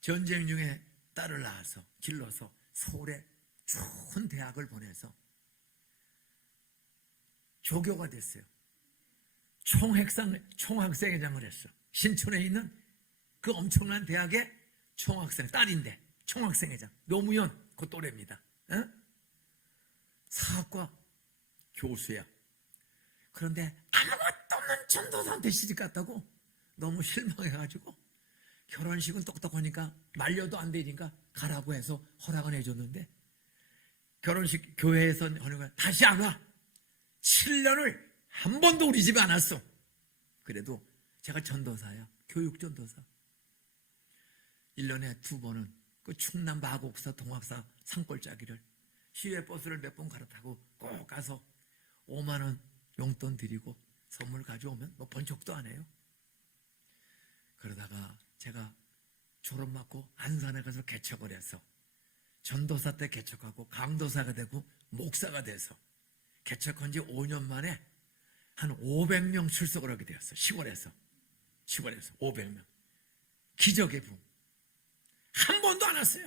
전쟁 중에 딸을 낳아서 길러서 서울에 좋은 대학을 보내서 조교가 됐어요. 총학생회장을 했어. 신촌에 있는 그 엄청난 대학의 총학생, 딸인데 총학생회장. 노무현 그 또래입니다. 사학과 교수야. 그런데 아무것도 없는 전도사한테 시집갔다고 너무 실망해가지고 결혼식은 똑똑하니까 말려도 안 되니까 가라고 해서 허락은 해줬는데 결혼식 교회에서 하는 거야. 다시 안 와. 7년을 한 번도 우리 집에 안 왔어. 그래도 제가 전도사야. 교육전도사. 1년에 2번은 그 충남 마곡사 동학사 산골짜기를 시외버스를 몇 번 갈아타고 꼭 가서 5만 원 용돈 드리고 선물 가져오면 뭐 번쩍도 안 해요. 그러다가 제가 졸업 맞고 안산에 가서 개척을 해서 전도사 때 개척하고 강도사가 되고 목사가 돼서 개척한 지 5년 만에 한 500명 출석을 하게 되었어. 시골에서 500명. 기적의 붕. 한 번도 안 왔어요.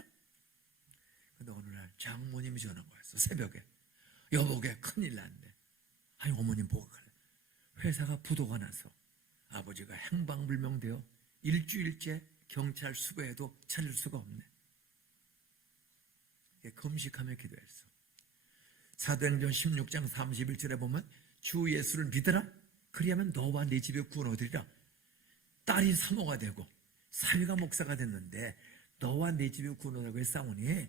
근데 어느 날 장모님이 전화가 왔어. 새벽에. 여보게 큰일 났네. 아니 어머님 뭐가 그래. 회사가 부도가 나서 아버지가 행방불명되어 일주일째 경찰 수거해도 찾을 수가 없네. 금식하며 기도했어. 사도행전 16장 31절에 보면 주 예수를 믿으라. 그리하면 너와 네 집에 구원 얻으리라. 딸이 사모가 되고 사위가 목사가 됐는데 너와 네 집에 구원 얻으라고 했사오니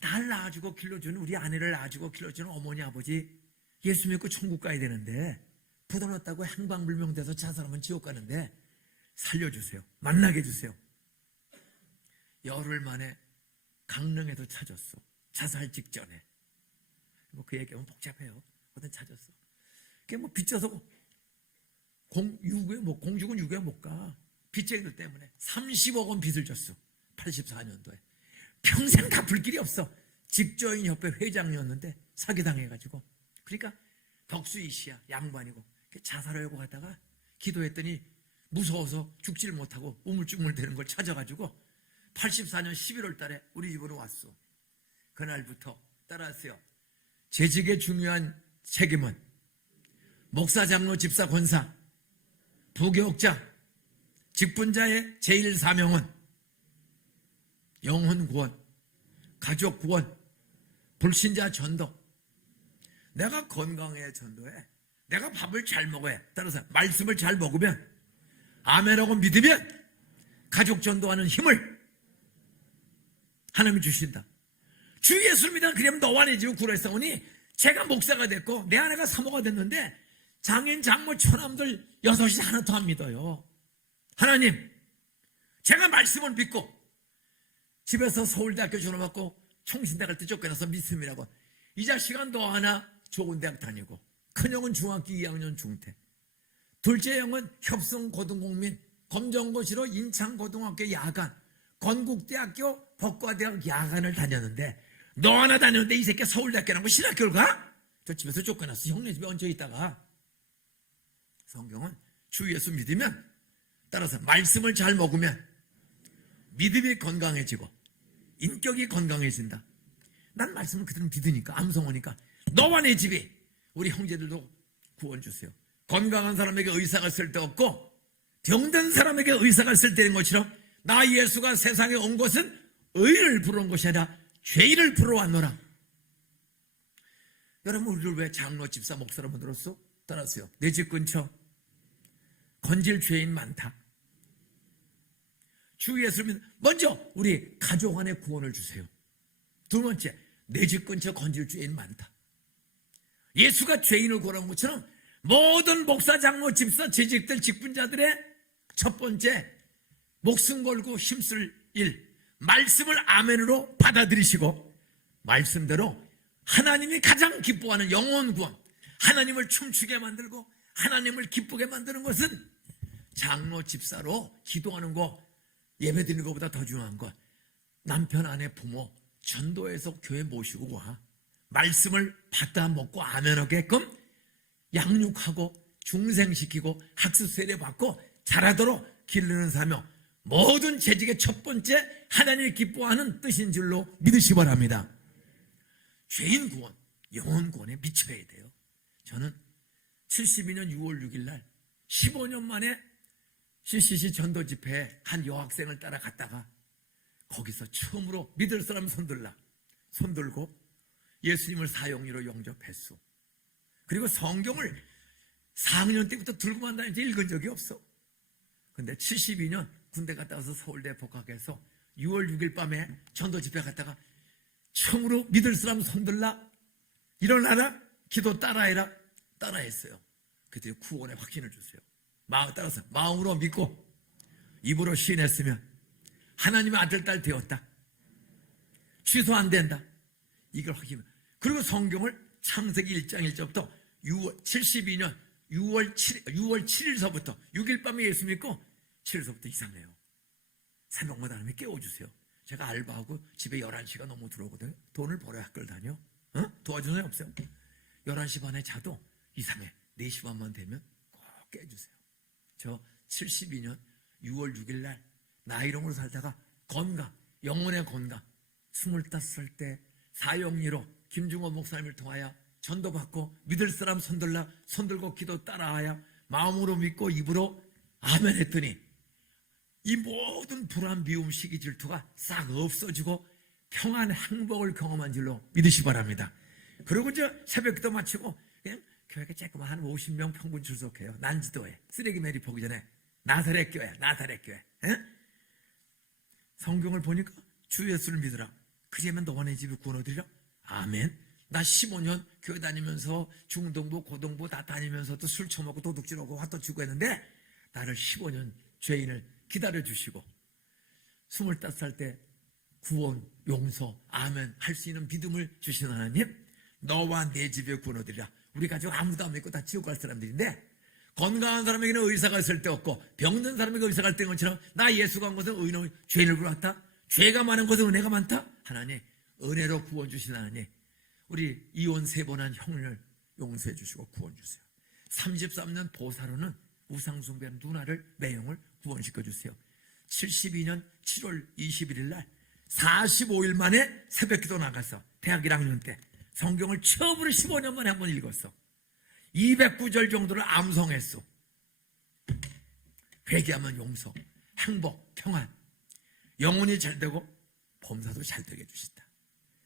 날 낳아주고 길러주는 우리 아내를 낳아주고 길러주는 어머니 아버지 예수 믿고 천국 가야 되는데 부도 났다고 행방불명돼서 자살하면 지옥 가는데 살려주세요. 만나게 해주세요. 열흘 만에 강릉에도 찾았어. 자살 직전에. 뭐 그 얘기하면 복잡해요. 어떤 찾았어. 그게 뭐 빚져서 공주군 유교에 못 가. 빚쟁이들 때문에 30억 원 빚을 졌어. 84년도에. 평생 갚을 길이 없어. 직조인협회 회장이었는데 사기당해가지고. 그러니까 덕수이 씨야. 양반이고. 자살하려고 하다가 기도했더니 무서워서 죽지를 못하고 우물쭈물 되는 걸 찾아가지고 84년 11월 달에 우리 집으로 왔어. 그날부터 따라하세요. 재직의 중요한 책임은 목사, 장로, 집사, 권사, 부교육자, 직분자의 제일 사명은 영혼 구원, 가족 구원, 불신자 전도. 내가 건강해야 전도해. 내가 밥을 잘 먹어야. 따라서 말씀을 잘 먹으면 아멘하고 믿으면 가족 전도하는 힘을 하나님이 주신다. 주 예수를 믿으면 그러면 너와 내 집을 구원했사오니 제가 목사가 됐고 내 아내가 사모가 됐는데 장인 장모 처남들 6이 하나 더 안 믿어요. 하나님 제가 말씀을 믿고 집에서 서울대학교 졸업하고 총신대 갈 때 쫓겨나서 믿음이라고 이 자식은 너 하나 좋은 대학 다니고 큰형은 중학교 2학년 중퇴 둘째 형은 협성고등공민 검정고시로 인창고등학교 야간 건국대학교 법과대학 야간을 다녔는데 너 하나 다녔는데 이 새끼 서울대학교 나고 신학교를 가? 저 집에서 쫓겨났어. 형네 집에 얹혀 있다가. 성경은 주 예수 믿으면 따라서 말씀을 잘 먹으면 믿음이 건강해지고 인격이 건강해진다. 난 말씀을 그대로 믿으니까 암송하니까 너와 내 집이 우리 형제들도 구원 주세요. 건강한 사람에게 의사가 쓸데없고 병든 사람에게 의사가 쓸데있는 것처럼 나 예수가 세상에 온 것은 의를 부르는 것이 아니라 죄인을 부르러 왔노라. 여러분, 우리를 왜 장로, 집사, 목사로 만들었어? 따라하세요. 내 집 근처 건질 죄인 많다. 주 예수를 먼저 우리 가족 안에 구원을 주세요. 두 번째, 내 집 근처 건질 죄인 많다. 예수가 죄인을 구원한 것처럼 모든 목사, 장로, 집사, 재직들, 직분자들의 첫 번째 목숨 걸고 힘쓸 일, 말씀을 아멘으로 받아들이시고 말씀대로 하나님이 가장 기뻐하는 영혼 구원, 하나님을 춤추게 만들고 하나님을 기쁘게 만드는 것은 장로, 집사로 기도하는 거, 예배 드리는 것보다 더 중요한 거, 남편, 아내, 부모 전도해서 교회 모시고 와 말씀을 받다 먹고 아멘하게끔 양육하고 중생시키고 학습 세례 받고 자라도록 기르는 사명, 모든 재직의 첫 번째 하나님이 기뻐하는 뜻인 줄로 믿으시기 바랍니다. 죄인 구원, 영혼 구원에 미쳐야 돼요. 저는 72년 6월 6일 날 15년 만에 CCC 전도 집회에 한 여학생을 따라갔다가 거기서 처음으로 믿을 사람 손들고 예수님을 사형리로 영접했어. 그리고 성경을 4학년 때부터 들고만 다니지 읽은 적이 없어. 근데 72년 군대 갔다 와서 서울대 복학해서 6월 6일 밤에 전도 집회 갔다가 처음으로 믿을 사람 손들라, 일어나라, 기도 따라해라, 따라했어요. 그때 구원의 확신을 주세요. 따라서 마음으로 믿고 입으로 시인했으면 하나님의 아들, 딸 되었다. 취소 안 된다. 이걸 확인. 그리고 성경을 창세기 1장 1절부터 72년 6월 7일서부터 6일 밤에 예수 믿고 7일서부터 이상해요. 새벽마다 하나님이 깨워주세요. 제가 알바하고 집에 11시가 넘어 들어오거든요. 돈을 벌어야 학교를 다녀. 도와주는 사람 없어요. 11시 반에 자도 이상해. 4시 반만 되면 꼭 깨주세요. 저 72년 6월 6일 날 나이롱으로 살다가 건강, 영혼의 건강, 25살 때 사형리로 김중호 목사님을 통하여 전도받고 믿을 사람 손들고 기도 따라하여 마음으로 믿고 입으로 아멘 했더니 이 모든 불안, 미움, 시기, 질투가 싹 없어지고 평안, 행복을 경험한 줄로 믿으시기 바랍니다. 그리고 이제 새벽기도 마치고 그냥 교회가 조그만 한 50명 평균 출석해요. 난지도에 쓰레기 매립 보기 전에 나사렛 교회. 성경을 보니까 주 예수를 믿으라. 그러면 너와 내 집이 구원 얻으리라. 아멘. 나 15년 교회 다니면서 중등부, 고등부 다 다니면서도 술 처먹고 도둑질하고 화도 치고 했는데 나를 15년 죄인을 기다려주시고 25살 때 구원, 용서, 아멘 할 수 있는 믿음을 주신 하나님, 너와 내 집에 구원 얻으리라. 우리 가족 아무도 안 믿고 다 지옥 갈 사람들인데 건강한 사람에게는 의사가 쓸데없고 병든 사람에게 의사가 할 것처럼 나 예수가 한 것은 의인의 죄인을 불렀다. 죄가 많은 것은 은혜가 많다. 하나님, 은혜로 구원 주신 하나님, 우리 이혼 3번 한 형을 용서해 주시고 구원 주세요. 33년 보사로는 우상숭배한 누나를, 매형을 구원시켜 주세요. 72년 7월 21일 날 45일 만에 새벽기도 나가서 대학 1학년 때 성경을 처음으로 15년 만에 한 번 읽었어. 209절 정도를 암송했어. 회개하면 용서, 행복, 평안, 영혼이 잘되고 범사도 잘되게 해주신다.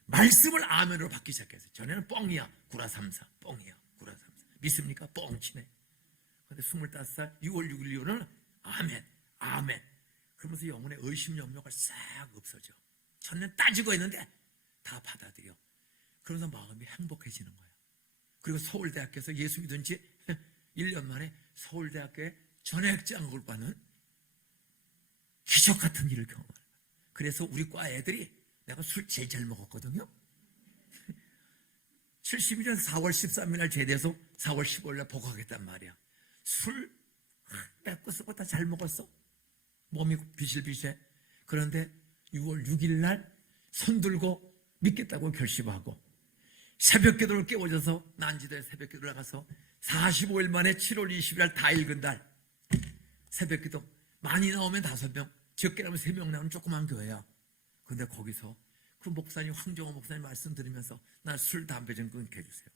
말씀을 아멘으로 받기 시작했어요. 전에는 뻥이야, 구라삼사, 뻥이야, 구라삼사. 믿습니까? 뻥치네. 근데 25살 6월 6일 이후로는 아멘, 아멘. 그러면서 영혼의 의심, 염려가 싹 없어져. 전에 따지고 했는데 다 받아들여. 그러면서 마음이 행복해지는 거야. 그리고 서울대학교에서 예수 믿은 지 1년 만에 서울대학교에 전액장학을 받는 기적 같은 일을 경험하는 거야. 그래서 우리 과 애들이 내가 술 제일 잘 먹었거든요. 72년 4월 13일 날 제대해서 4월 15일 날 복학했단 말이야. 술 뺏고 쓰고 다 잘 먹었어. 몸이 비실비실해. 그런데 6월 6일 날 손들고 믿겠다고 결심하고 새벽기도를 깨워져서 난지도에 새벽기도를 나가서 45일 만에 7월 20일 날 다 읽은 달 새벽기도 많이 나오면 5명, 적게 나오면 3명 나오는 조그만 교회야. 근데 거기서 그 목사님, 황정호 목사님 말씀 들으면서 나 술, 담배 좀 끊게 해주세요.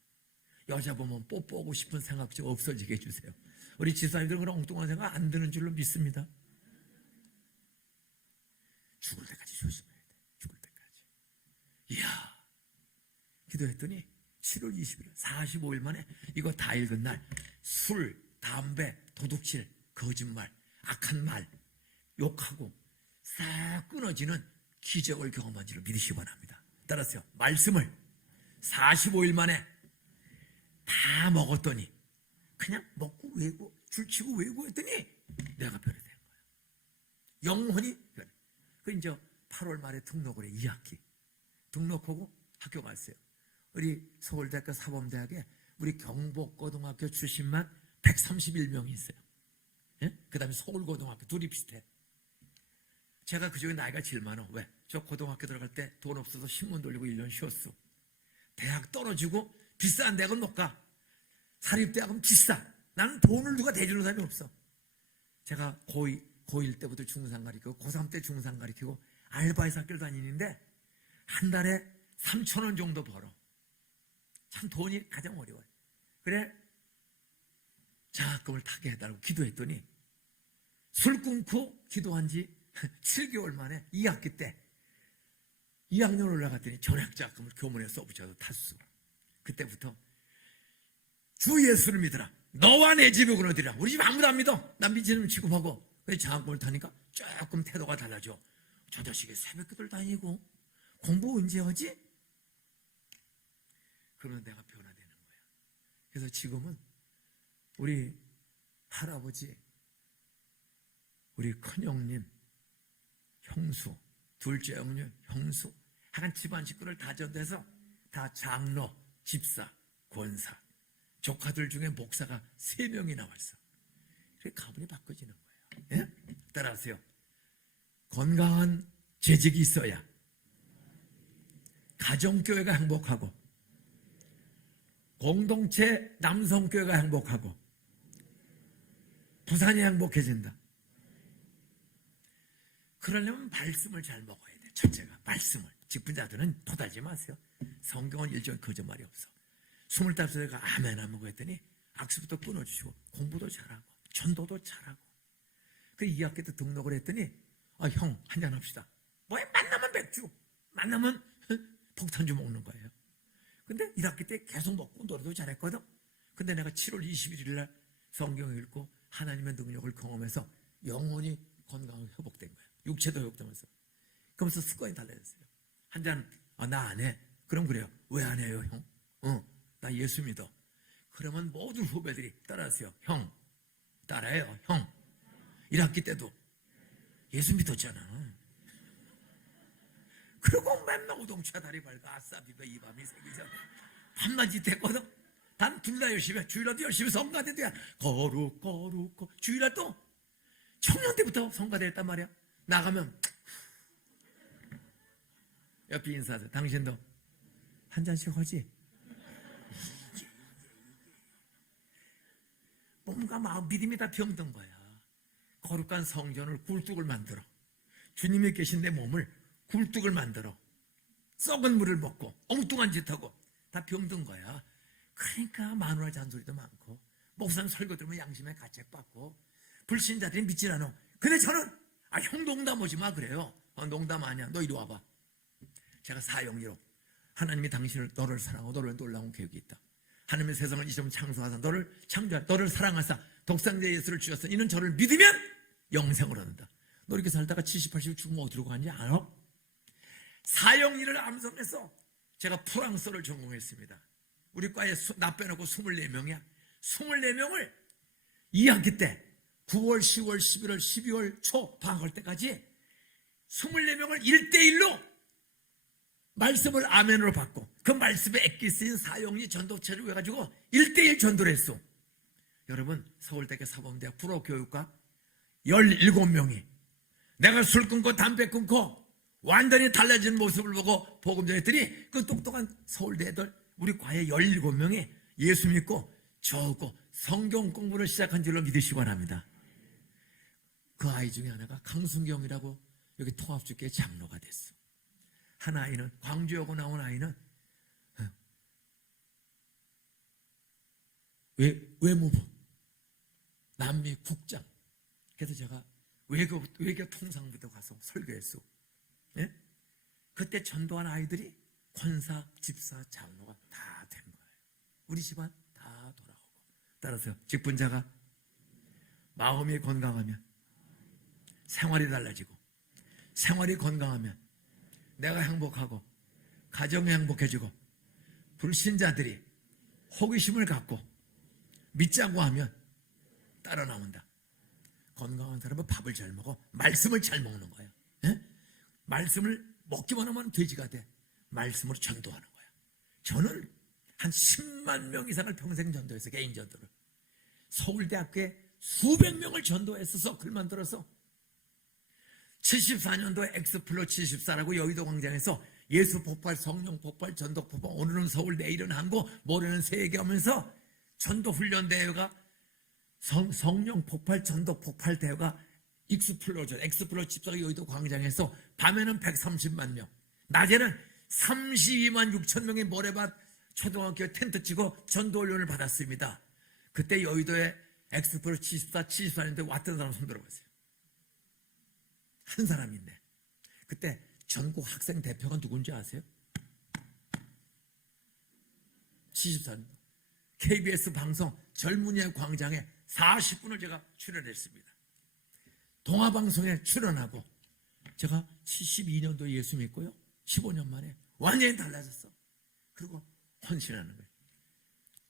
여자 보면 뽀뽀하고 싶은 생각 좀 없어지게 해주세요. 우리 집사님들은 그런 엉뚱한 생각 안 드는 줄로 믿습니다. 죽을 때까지 조심해야 돼. 죽을 때까지. 이야, 기도했더니 7월 20일 45일 만에 이거 다 읽은 날 술, 담배, 도둑질, 거짓말, 악한 말, 욕하고 싹 끊어지는 기적을 경험한 줄을 믿으시기 바랍니다. 따라서요, 말씀을 45일 만에 다 먹었더니 그냥 먹고 외고 줄치고 외고 했더니 내가 변화된 거예요. 영혼이 변해. 그 이제 8월 말에 등록을 해. 2학기 등록하고 학교 갔어요. 우리 서울대학교 사범대학에 우리 경복고등학교 출신만 131명이 있어요. 예? 그 다음에 서울고등학교 둘이 비슷해. 제가 그중에 나이가 제일 많아. 왜? 저 고등학교 들어갈 때 돈 없어서 신문 돌리고 1년 쉬었어. 대학 떨어지고 비싼 대학은 못 가. 사립대학은 비싸. 나는 돈을 누가 대주는 사람이 없어. 제가 고1 때부터 중상 가르치고 고3 때 중상 가르치고 알바해서 학교를 다니는데 한 달에 3,000원 정도 벌어. 참 돈이 가장 어려워요. 그래 장학금을 타게 해달라고 기도했더니 술 끊고 기도한 지 7개월 만에 2학기 때 2학년 올라갔더니 전학장학금을 교문에 써붙여서 탔어. 그때부터 주 예수를 믿으라. 너와 내 집에 그러더라. 우리 집 아무도 안 믿어. 난 믿지는 취급하고. 그래서 장학금을 타니까 조금 태도가 달라져. 저 자식이 새벽기도를 다니고 공부 언제 하지? 그러면 내가 변화되는 거야. 그래서 지금은 우리 할아버지, 우리 큰형님, 형수, 둘째 형님, 형수, 한 집안 식구를 다 전대서 다 장로, 집사, 권사, 조카들 중에 목사가 3명이 나왔어. 그래 가문이 바꿔지는 거예요. 예? 따라하세요. 건강한 재직이 있어야 가정교회가 행복하고 공동체 남성교회가 행복하고 부산이 행복해진다. 그러려면 말씀을 잘 먹어야 돼. 첫째가 말씀을. 직분자들은 토달지 마세요. 성경은 일절 거짓말이 없어. 25살가 아멘 안 먹어 했더니 악수부터 끊어주시고 공부도 잘하고 전도도 잘하고. 그 2학기 때 등록을 했더니 형 한잔 합시다. 뭐야 만나면 맥주, 만나면 폭탄주 먹는 거예요. 근데 1학기 때 계속 먹고 노래도 잘했거든. 근데 내가 7월 21일 날 성경 읽고 하나님의 능력을 경험해서 영혼이 건강하게 회복된 거예요. 육체도 회복되면서. 그러면서 습관이 달라졌어요. 한잔 나 안 해. 그럼 그래요. 왜 안 해요 형? 나 예수 믿어. 그러면 모든 후배들이 따라하세요. 형 따라해요. 형 1학기 때도 예수 믿었잖아. 그리고 맨날 우동차 다리 밝아 아싸 비벼 이 밤이 새기죠. 한마디 됐거든. 단 둘 다 열심히 해. 주일날도 열심히 성가대도 해. 거룩 주일날도 청년 때부터 성가대 했단 말이야. 나가면 옆에 인사하세요. 당신도 한 잔씩 하지? 몸과 마음 믿음이 다 병든 거야. 거룩한 성전을 굴뚝을 만들어. 주님이 계신 내 몸을 굴뚝을 만들어. 썩은 물을 먹고 엉뚱한 짓하고 다 병든 거야. 그러니까 마누라 잔소리도 많고 목사님 설교 들으면 양심에 가책받고 불신자들이 믿질 않아. 근데 저는 형 농담 오지 마 그래요. 농담 아니야. 너 이리 와봐. 제가 사형리로 하나님이 너를 사랑하고 너를 놀라운 계획이 있다. 하나님의 세상을 이처럼 창조하사 너를 사랑하사 독생자 예수를 주셨어. 이는 저를 믿으면 영생을 얻는다. 너 이렇게 살다가 70, 80 죽으면 어디로 가는지 알아? 사형리를 암송해서 제가 프랑스어를 전공했습니다. 우리 과에 나 빼놓고 24명이야. 24명을 2학기 때 9월, 10월, 11월, 12월 초 방학할 때까지 24명을 1대1로 말씀을 아멘으로 받고 그 말씀에 엑기스인 사형리 전도체를 해가지고 1대1 전도를 했어. 여러분 서울대학교 사범대학 불어교육과 17명이 내가 술 끊고 담배 끊고 완전히 달라진 모습을 보고 복음 전했더니 그 똑똑한 서울대 애들 우리 과에 17명이 예수 믿고 저고 성경 공부를 시작한 줄로 믿으시기 바랍니다. 그 아이 중에 하나가 강순경이라고 여기 통합주교회 장로가 됐어. 한 아이는 광주여고 나온 아이는 외무부, 남미 국장. 그래서 제가 외교통상부도 가서 설교했어. 예? 그때 전도한 아이들이 권사, 집사, 장로가 다 된 거예요. 우리 집안 다 돌아오고. 따라서 직분자가 마음이 건강하면 생활이 달라지고, 생활이 건강하면 내가 행복하고 가정이 행복해지고, 불신자들이 호기심을 갖고 믿자고 하면 따라 나온다. 건강한 사람은 밥을 잘 먹어. 말씀을 잘 먹는 거예요. 예? 말씀을 먹기만 하면 돼지가 돼. 말씀으로 전도하는 거야. 저는 한 10만 명 이상을 평생 전도해서, 개인 전도를. 서울대학교에 수백 명을 전도했어서 글 만들어서 74년도에 엑스플로 74라고 여의도 광장에서 예수 폭발, 성령 폭발, 전도 폭발, 오늘은 서울, 내일은 한국, 모레는 세계 하면서 전도 훈련 대회가 성령 폭발, 전도 폭발 대회가 엑스플로 74가 여의도 광장에서 밤에는 130만 명, 낮에는 32만 6천 명의 모래밭 초등학교 텐트 치고 전도 훈련을 받았습니다. 그때 여의도에 엑스플로 74년도에 왔던 사람 손 들어보세요. 한 사람인데. 그때 전국 학생 대표가 누군지 아세요? 74년 KBS 방송 젊은이의 광장에 40분을 제가 출연했습니다. 동아방송에 출연하고, 제가 72년도에 예수 믿고요, 15년 만에 완전히 달라졌어. 그리고 헌신하는 거예요.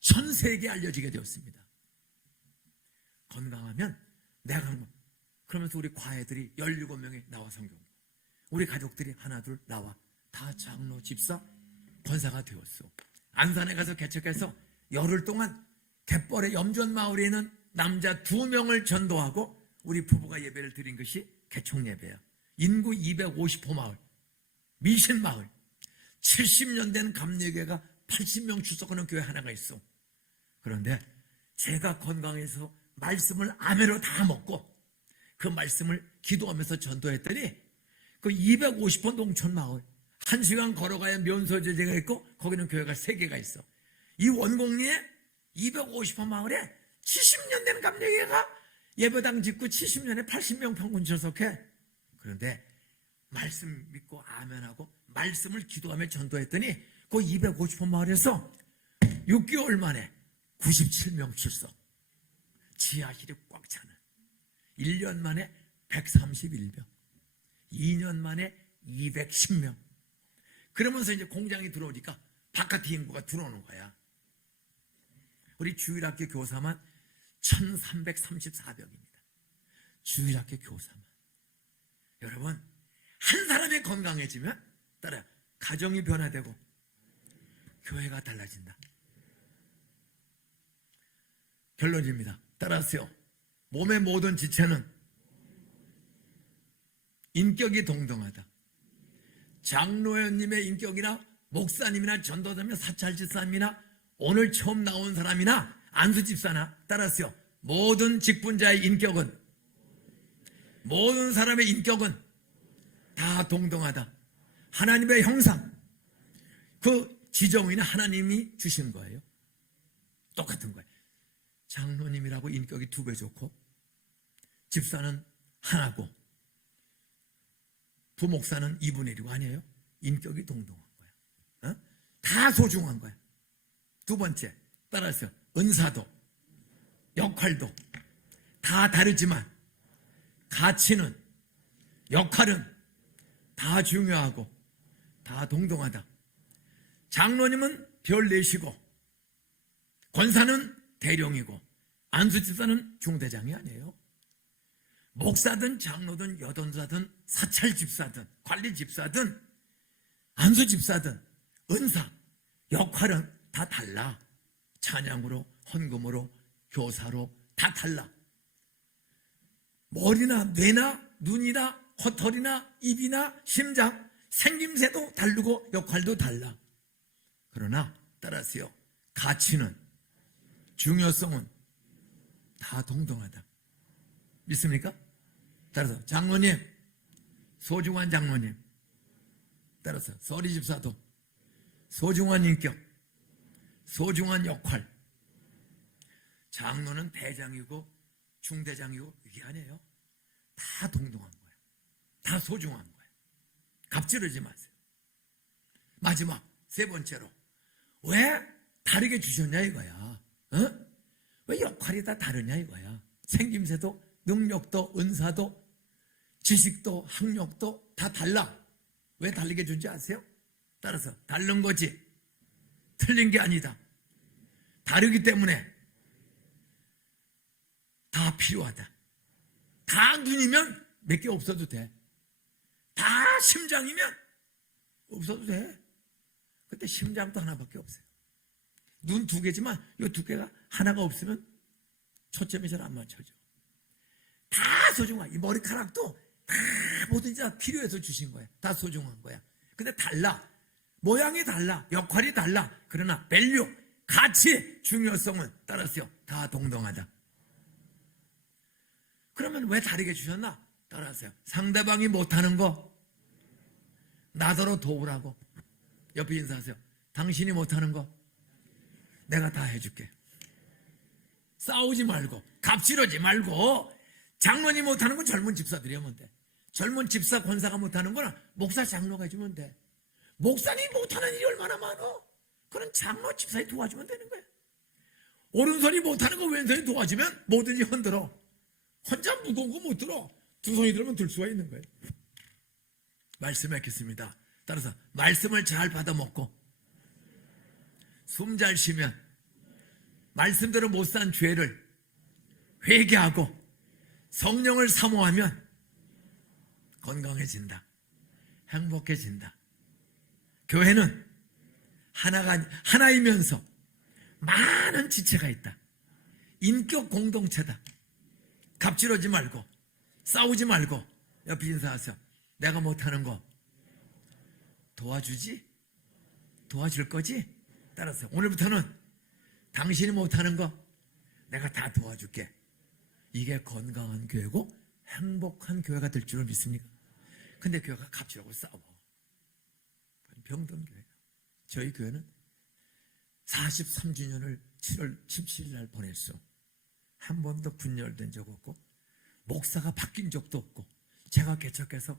전 세계에 알려지게 되었습니다. 건강하면 내가 하는 거. 그러면서 우리 과외들이 17명이 나와 성경, 우리 가족들이 하나둘 나와 다 장로, 집사, 권사가 되었어. 안산에 가서 개척해서 열흘 동안 갯벌의 염전마을에 있는 남자 2명을 전도하고 우리 부부가 예배를 드린 것이 개척 예배야. 인구 250호 마을, 미신 마을. 70년 된 감리교회가 80명 출석하는 교회 하나가 있어. 그런데 제가 건강해서 말씀을 아메로 다 먹고 그 말씀을 기도하면서 전도했더니 그 250호 농촌 마을, 1시간 걸어가야 면소재가 있고 거기는 교회가 3개가 있어. 이 원곡리에 250호 마을에 70년 된 감리교회가 예배당 짓고 70년에 80명 평균 출석해. 그런데 말씀 믿고 아멘하고 말씀을 기도하며 전도했더니 그 250호 마을에서 6개월 만에 97명 출석, 지하실이 꽉 차는, 1년 만에 131명, 2년 만에 210명. 그러면서 이제 공장이 들어오니까 바깥 인구가 들어오는 거야. 우리 주일학교 교사만 1334명입니다. 주일학교 교사만. 여러분, 한 사람이 건강해지면 따라 가정이 변화되고 교회가 달라진다. 결론입니다. 따라하세요. 몸의 모든 지체는 인격이 동등하다. 장로님의 인격이나 목사님이나 전도사님이나 사찰집사님이나 오늘 처음 나온 사람이나 안수집사나, 따라하세요. 모든 직분자의 인격은, 모든 사람의 인격은 다 동등하다. 하나님의 형상, 그 지정의는 하나님이 주신 거예요. 똑같은 거예요. 장로님이라고 인격이 2배 좋고, 집사는 하나고, 부목사는 2분의 1이고 아니에요? 인격이 동등한 거야. 어? 다 소중한 거야. 두 번째, 따라서 은사도, 역할도 다 다르지만 가치는, 역할은 다 중요하고 다 동등하다. 장로님은 별 4시고, 권사는 대령이고, 안수집사는 중대장이 아니에요. 목사든 장로든 여돈사든 사찰집사든 관리집사든 안수집사든 은사, 역할은 다 달라. 찬양으로, 헌금으로, 교사로 다 달라. 머리나 뇌나 눈이나 헛털이나 입이나 심장, 생김새도 다르고 역할도 달라. 그러나 따라서요, 가치는, 중요성은 다 동등하다. 믿습니까? 따라서 장로님, 소중한 장로님, 따라서 서리집사도 소중한 인격, 소중한 역할, 장로는 대장이고 중대장이고 이게 아니에요. 다 동등한 거예요. 다 소중한 거예요. 갑질하지 마세요. 마지막 세 번째로 왜 다르게 주셨냐 이거야. 왜 역할이 다 다르냐 이거야. 생김새도 능력도 은사도 지식도 학력도 다 달라. 왜 다르게 준지 아세요? 따라서 다른 거지 틀린 게 아니다. 다르기 때문에 다 필요하다. 다 눈이면 몇 개 없어도 돼. 다 심장이면 없어도 돼. 근데 심장도 하나밖에 없어요. 눈 두 개지만 이 두 개가 하나가 없으면 초점이 잘 안 맞춰져. 다 소중한 이 머리카락도 다 뭐든지 다 필요해서 주신 거야. 다 소중한 거야. 근데 달라. 모양이 달라. 역할이 달라. 그러나 밸류, 가치, 중요성은 따라서요. 다 동등하다. 그러면 왜 다르게 주셨나? 따라서요. 상대방이 못하는 거 나더러 도우라고. 옆에 인사하세요. 당신이 못하는 거 내가 다 해줄게. 싸우지 말고 갑질하지 말고. 장로님 못하는 건 젊은 집사들이 하면 돼. 젊은 집사 권사가 못하는 거는 목사 장로가 해주면 돼. 목사님 못하는 일이 얼마나 많어. 그런 장로 집사에 도와주면 되는 거야. 오른손이 못하는 거 왼손이 도와주면 뭐든지 흔들어. 혼자 무거운 거 못 들어. 두 손이 들으면 들 수가 있는 거예요. 말씀하겠습니다. 따라서 말씀을 잘 받아 먹고 숨 잘 쉬면 말씀대로 못 산 죄를 회개하고 성령을 사모하면 건강해진다. 행복해진다. 교회는 하나이면서 많은 지체가 있다. 인격 공동체다. 갑질하지 말고 싸우지 말고 옆에 인사하세요. 내가 못하는 거 도와주지? 도와줄 거지? 따라서 오늘부터는 당신이 못하는 거 내가 다 도와줄게. 이게 건강한 교회고 행복한 교회가 될 줄을 믿습니까? 근데 교회가 갑질하고 싸워. 병든 교회예요. 저희 교회는 43주년을 7월 17일 날 보냈어. 한 번도 분열된 적 없고 목사가 바뀐 적도 없고 제가 개척해서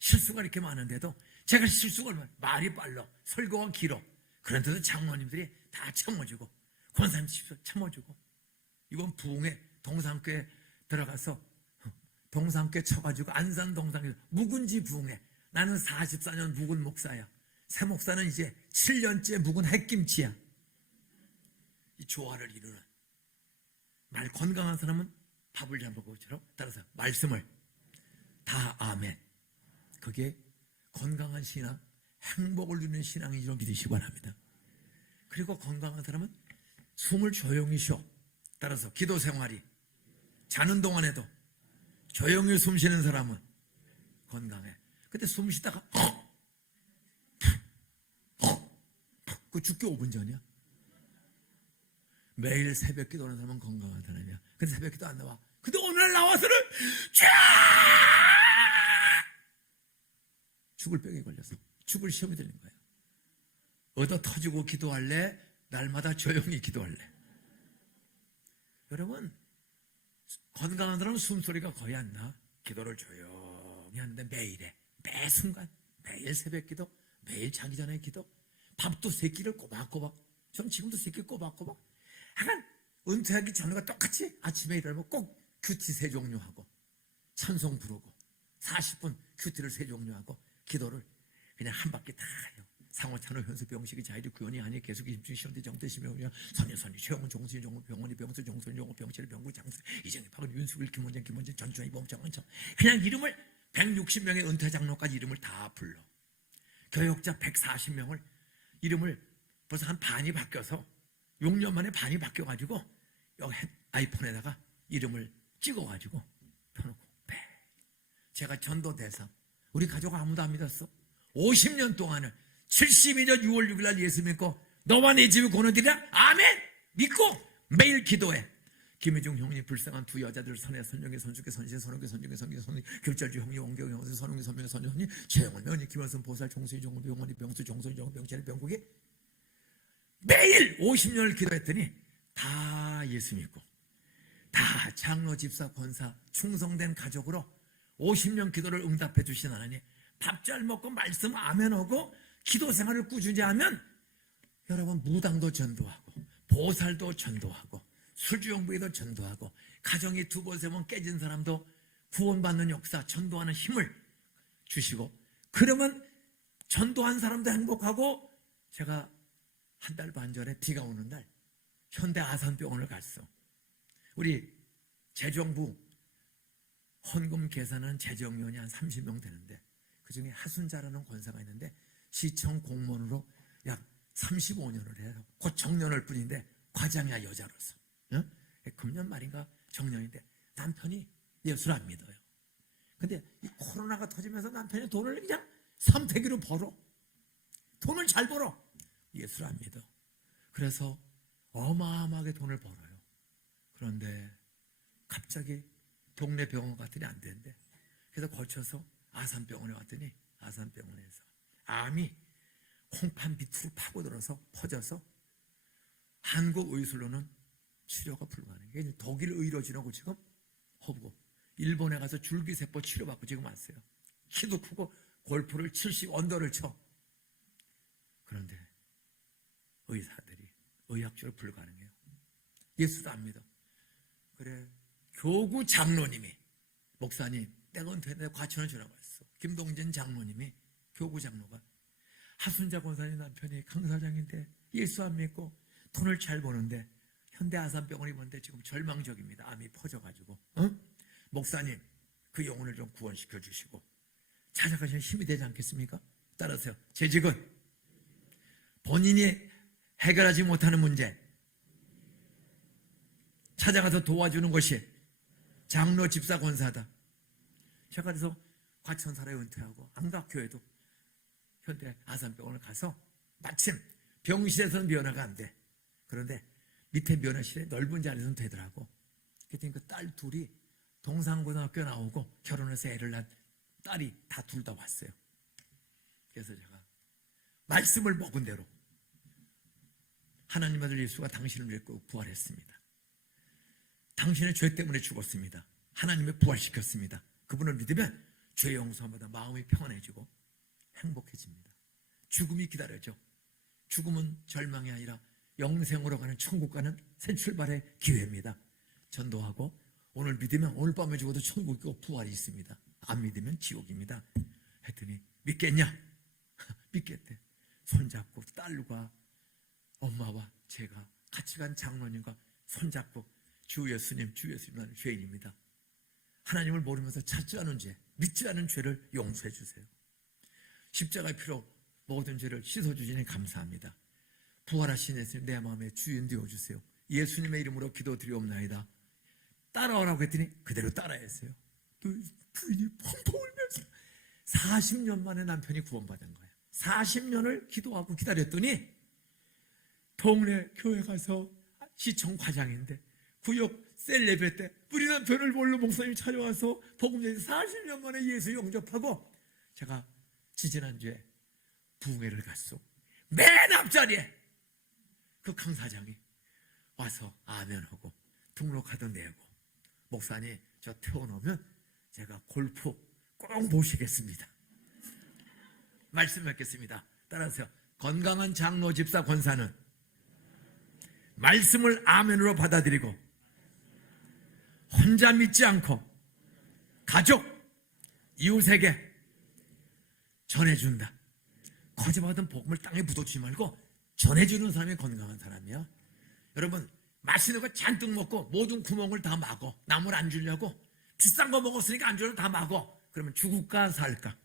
실수가 이렇게 많은데도 제가 실수가 말이 빨라 설교가 길어. 그런데도 장로님들이 다 참아주고 권사님 참아주고 이번 부흥회 동산교회 들어가서 동산교회 쳐가지고 안산 동산교회 묵은지 부흥회. 나는 44년 묵은 목사야. 새 목사는 이제 7년째 묵은 햇김치야. 이 조화를 이루는 말 건강한 사람은 밥을 잘 먹고 처럼 따라서 말씀을 다 아멘. 그게 건강한 신앙, 행복을 누리는 신앙인 줄 믿으시기 바랍니다. 그리고 건강한 사람은 숨을 조용히 쉬어. 따라서 기도 생활이 자는 동안에도 조용히 숨 쉬는 사람은 건강해. 근데 숨 쉬다가 그 죽기 5분 전이야. 매일 새벽 기도하는 사람은 건강한 사람이야. 근데 새벽 기도 안 나와. 근데 오늘 나와서는 죽을 병에 걸려서 죽을 시험이 되는 거예요. 얻어 터지고 기도할래? 날마다 조용히 기도할래? 여러분, 건강한 사람은 숨소리가 거의 안 나. 기도를 조용히 하는데 매일 해. 매 순간. 매일 새벽 기도, 매일 자기 전에 기도. 밥도 세 끼를 꼬박꼬박. 전 지금도 세 끼 꼬박꼬박. 약간 은퇴하기 전과 똑같이 아침에 일어나면 꼭 큐티 세 종류 하고 찬송 부르고 40분 큐티를 세 종류 하고 기도를 그냥 한 바퀴 다 해요. 상호찬호 현수 병식이 자유리 구원이 아니 계속 임충 시험대 정대 심해오냐 선유선이 최영은 종순이 종은 병원이 병수 종순이 종은 병실 병구 장수 이정희 박은 윤수일 김원장 전주환이 범정원청 그냥 이름을 160명의 은퇴 장로까지 이름을 다 불러. 교역자 140명을 이름을 벌써 한 반이 바뀌어서 6년 만에 반이 바뀌어가지고 여기 아이폰에다가 이름을 찍어가지고 펴놓고 제가 전도대사 우리 가족 아무도 안 믿었어. 50년 동안은 72년 6월 6일 날 예수 믿고 너와 내 집이 고너들이라 아멘 믿고 매일 기도해. 김혜중 형님 불쌍한 두 여자들 선혜 선영의 선주께 선신 선홍의 선중의 선경 선생 결절주 형님 원경 형님 선홍의 선명의 선정 형님 최영원 명님 김원선 보살 종수이 종원 병원이 병수 종선이 종원 병철이 병국이 매일 50년을 기도했더니 다 예수 믿고 다 장로, 집사, 권사, 충성된 가족으로 50년 기도를 응답해 주신 하나님, 밥 잘 먹고 말씀 아멘하고 기도 생활을 꾸준히 하면 여러분 무당도 전도하고 보살도 전도하고 술주정부에도 전도하고 가정이 두 번 세 번 깨진 사람도 구원받는 역사, 전도하는 힘을 주시고, 그러면 전도한 사람도 행복하고. 제가 한 달 반 전에 비가 오는 날 현대 아산병원을 갔어. 우리 재정부 헌금 계산하는 재정위원이 한 30명 되는데 그중에 하순자라는 권사가 있는데 시청 공무원으로 약 35년을 해요. 곧 정년할 뿐인데 과장이야, 여자로서. 응? 금년 말인가 정년인데 남편이 예수를 안 믿어요. 근데 이 코로나가 터지면서 남편이 돈을 그냥 삼태기로 벌어. 돈을 잘 벌어. 예수를 안 믿어. 그래서 어마어마하게 돈을 벌어요. 그런데 갑자기 동네 병원 갔더니 안 된대. 그래서 거쳐서 아산병원에 왔더니 아산병원에서 암이 콩팥 밑으로 파고들어서 퍼져서 한국 의술로는 치료가 불가능해. 독일 의료 지나고 지금 허브고 일본에 가서 줄기세포 치료받고 지금 왔어요. 키도 크고 골프를 70 언더를 쳐. 그런데 의사들이 의학적으로 불가능해요. 예수도 안 믿어. 그래, 교구 장로님이, 목사님 내가 은퇴했는데 과천을 전화 왔어. 김동진 장로님이, 교구 장로가, 하순자 권사님 남편이 강사장인데 예수 안 믿고 돈을 잘 버는데 현대 아산병원에 입었는데 지금 절망적입니다. 암이 퍼져가지고. 목사님 그 영혼을 좀 구원시켜 주시고 찾아가시면 힘이 되지 않겠습니까? 따라서요, 재직은 본인이 해결하지 못하는 문제 찾아가서 도와주는 것이 장로, 집사, 권사다. 제가 그래서 과천 살아에 은퇴하고 안각교회도 현대 아산병원을 가서 마침 병실에서는 면허가 안 돼. 그런데 밑에 면허실에 넓은 자리에서는 되더라고. 그랬더니 그 딸 둘이 동산고등학교 나오고 결혼해서 애를 낳은 딸이 다 둘 다 왔어요. 그래서 제가 말씀을 먹은 대로 하나님 아들 예수가 당신을 믿고 부활했습니다. 당신의 죄 때문에 죽었습니다. 하나님이 부활시켰습니다. 그분을 믿으면 죄 용서마다 마음이 평안해지고 행복해집니다. 죽음이 기다려져. 죽음은 절망이 아니라 영생으로 가는 천국 가는 새 출발의 기회입니다. 전도하고 오늘 믿으면 오늘 밤에 죽어도 천국 있고 부활이 있습니다. 안 믿으면 지옥입니다. 했더니 믿겠냐? 믿겠대. 손잡고 딸과 엄마와 제가 같이 간 장로님과 손잡고 주 예수님, 주 예수님, 나는 죄인입니다. 하나님을 모르면서 찾지 않은 죄, 믿지 않은 죄를 용서해 주세요. 십자가의 피로 모든 죄를 씻어주시니 감사합니다. 부활하신 예수님 내 마음의 주인 되어주세요. 예수님의 이름으로 기도드리옵나이다. 따라오라고 했더니 그대로 따라했어요. 부인이 펑펑 울면서 40년 만에 남편이 구원받은 거예요. 40년을 기도하고 기다렸더니 동네 교회 가서 시청 과장인데 구역 셀레브레 때 우리 남편을 몰로 목사님이 찾아와서 복음전에서 40년 만에 예수 영접하고, 제가 지지난주에 부흥회를 갔어. 맨 앞자리에 그 강사장이 와서 아멘하고 등록카드 내고, 목사님 저 태어나면 제가 골프 꼭 모시겠습니다. 말씀 맺겠습니다. 따라서 건강한 장로, 집사, 권사는 말씀을 아멘으로 받아들이고 혼자 믿지 않고 가족, 이웃에게 전해준다. 거짓받은 복음을 땅에 묻어주지 말고 전해주는 사람이 건강한 사람이야. 여러분, 맛있는 거 잔뜩 먹고 모든 구멍을 다 막어. 남을 안 주려고 비싼 거 먹었으니까 안 주려고 다 막어. 그러면 죽을까 살까?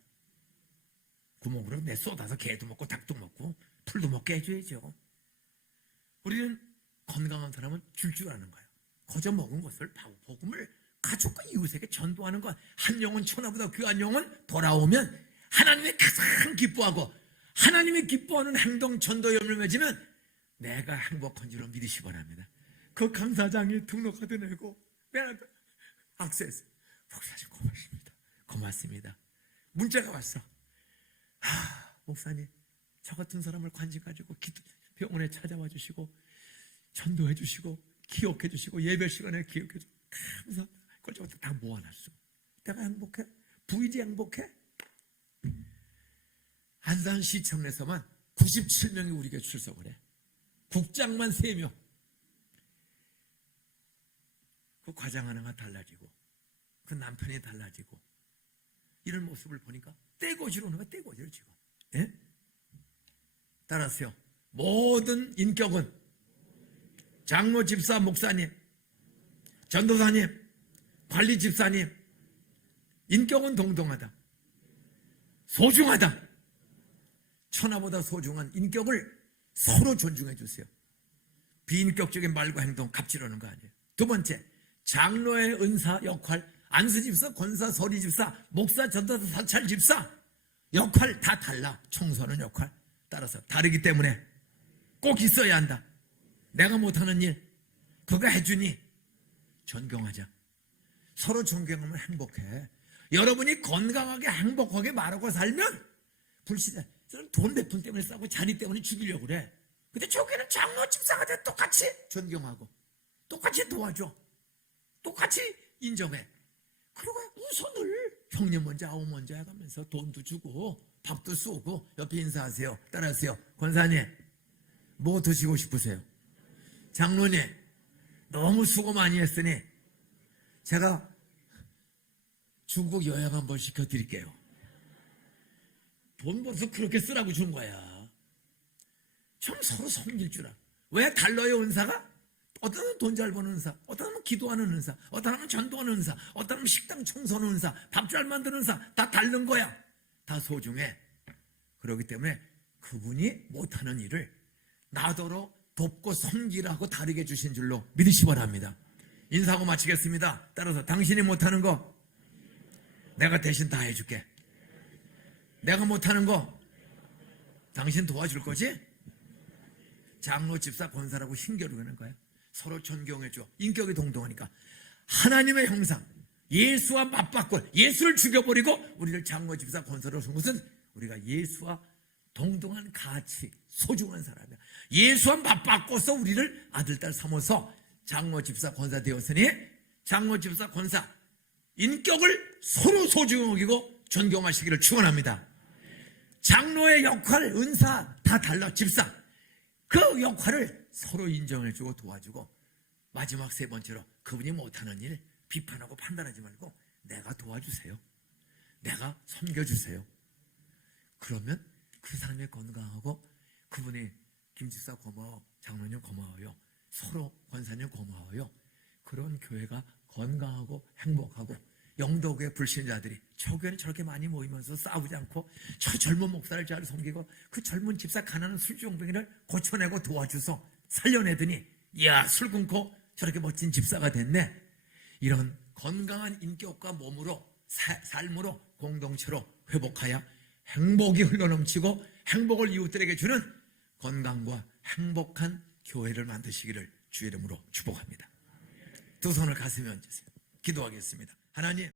구멍으로 내 쏟아서 개도 먹고 닭도 먹고 풀도 먹게 해줘야죠. 우리는 건강한 사람은 줄 아는 거예요. 거저 먹은 것을 복음을 가족과 이웃에게 전도하는 것. 한 영혼 천하보다 귀한 영혼 돌아오면 하나님이 가장 기뻐하고, 하나님이 기뻐하는 행동, 전도 열매를 맺으면 내가 행복한 줄로 믿으시기 바랍니다. 그 강사장이 등록카드 내고 내한테 악세했어요. 목사님 고맙습니다. 고맙습니다. 문자가 왔어. 목사님 저 같은 사람을 관심 가지고 병원에 찾아와 주시고 전도해 주시고 기억해 주시고 예배 시간에 기억해 주시고 하면서 그걸 다 모아놨어. 내가 행복해? 부인이 행복해? 안산시청에서만 97명이 우리에게 출석을 해. 국장만 3명. 그 과장 하나가 달라지고 그 남편이 달라지고 이런 모습을 보니까 떼거지로 오는 거야. 떼거지로 지금. 예? 따라서요, 모든 인격은 장로, 집사, 목사님, 전도사님, 관리 집사님, 인격은 동등하다, 소중하다. 천하보다 소중한 인격을 서로 존중해 주세요. 비인격적인 말과 행동 값지르는 거 아니에요. 두 번째, 장로의 은사 역할, 안수집사, 권사, 서리집사, 목사, 전도사, 사찰집사 역할 다 달라. 총선은 역할 따라서 다르기 때문에 꼭 있어야 한다. 내가 못하는 일 그거 해주니 존경하자. 서로 존경하면 행복해. 여러분이 건강하게 행복하게 말하고 살면 불시대 돈 몇 푼 때문에 싸우고 자리 때문에 죽이려고 그래. 근데 저기는 장로 집사가 돼 똑같이 존경하고 똑같이 도와줘, 똑같이 인정해. 그리고 우선을 형님 먼저 아우 먼저 해가면서 돈도 주고 밥도 쏘고 옆에 인사하세요. 따라하세요. 권사님 뭐 드시고 싶으세요? 장로님 너무 수고 많이 했으니 제가 중국 여행 한번 시켜드릴게요. 돈 벌어서 그렇게 쓰라고 준 거야. 좀 서로 섬길 줄 알아. 왜 달러의 은사가? 어떤 사람은 돈 잘 버는 은사, 어떤 사람은 기도하는 은사, 어떤 사람은 전도하는 은사, 어떤 사람은 식당 청소하는 은사, 밥 잘 만드는 은사, 다 다른 거야. 다 소중해. 그렇기 때문에 그분이 못하는 일을 나더러 돕고 섬기라고 다르게 주신 줄로 믿으시 바랍니다. 인사하고 마치겠습니다. 따라서 당신이 못하는 거 내가 대신 다 해줄게. 내가 못하는 거 당신 도와줄 거지? 장로, 집사, 권사라고 힘겨루는 거야. 서로 존경해줘. 인격이 동등하니까. 하나님의 형상, 예수와 맞바꿀, 예수를 죽여버리고 우리를 장로, 집사, 권사로 선 것은 우리가 예수와 동등한 가치, 소중한 사람이야. 예수와 맞바꿔서 우리를 아들, 딸 삼아서 장로, 집사, 권사 되었으니 장로, 집사, 권사 인격을 서로 소중히 여기고 존경하시기를 축원합니다. 장로의 역할, 은사 다 달라. 집사 그 역할을 서로 인정해주고 도와주고, 마지막 세 번째로 그분이 못하는 일 비판하고 판단하지 말고 내가 도와주세요. 내가 섬겨주세요. 그러면 그 사람이 건강하고 그분이 김집사 고마워, 장로님 고마워요, 서로 권사님 고마워요. 그런 교회가 건강하고 행복하고 영도교회 불신자들이 초교회는 저렇게 많이 모이면서 싸우지 않고 저 젊은 목사를 잘 섬기고 그 젊은 집사 가난한 술주정뱅이를 고쳐내고 도와줘서 살려내더니 이야 술 끊고 저렇게 멋진 집사가 됐네. 이런 건강한 인격과 몸으로 삶으로 공동체로 회복하여 행복이 흘러넘치고 행복을 이웃들에게 주는 건강과 행복한 교회를 만드시기를 주의 이름으로 축복합니다. 두 손을 가슴에 얹으세요. 기도하겠습니다. 하나님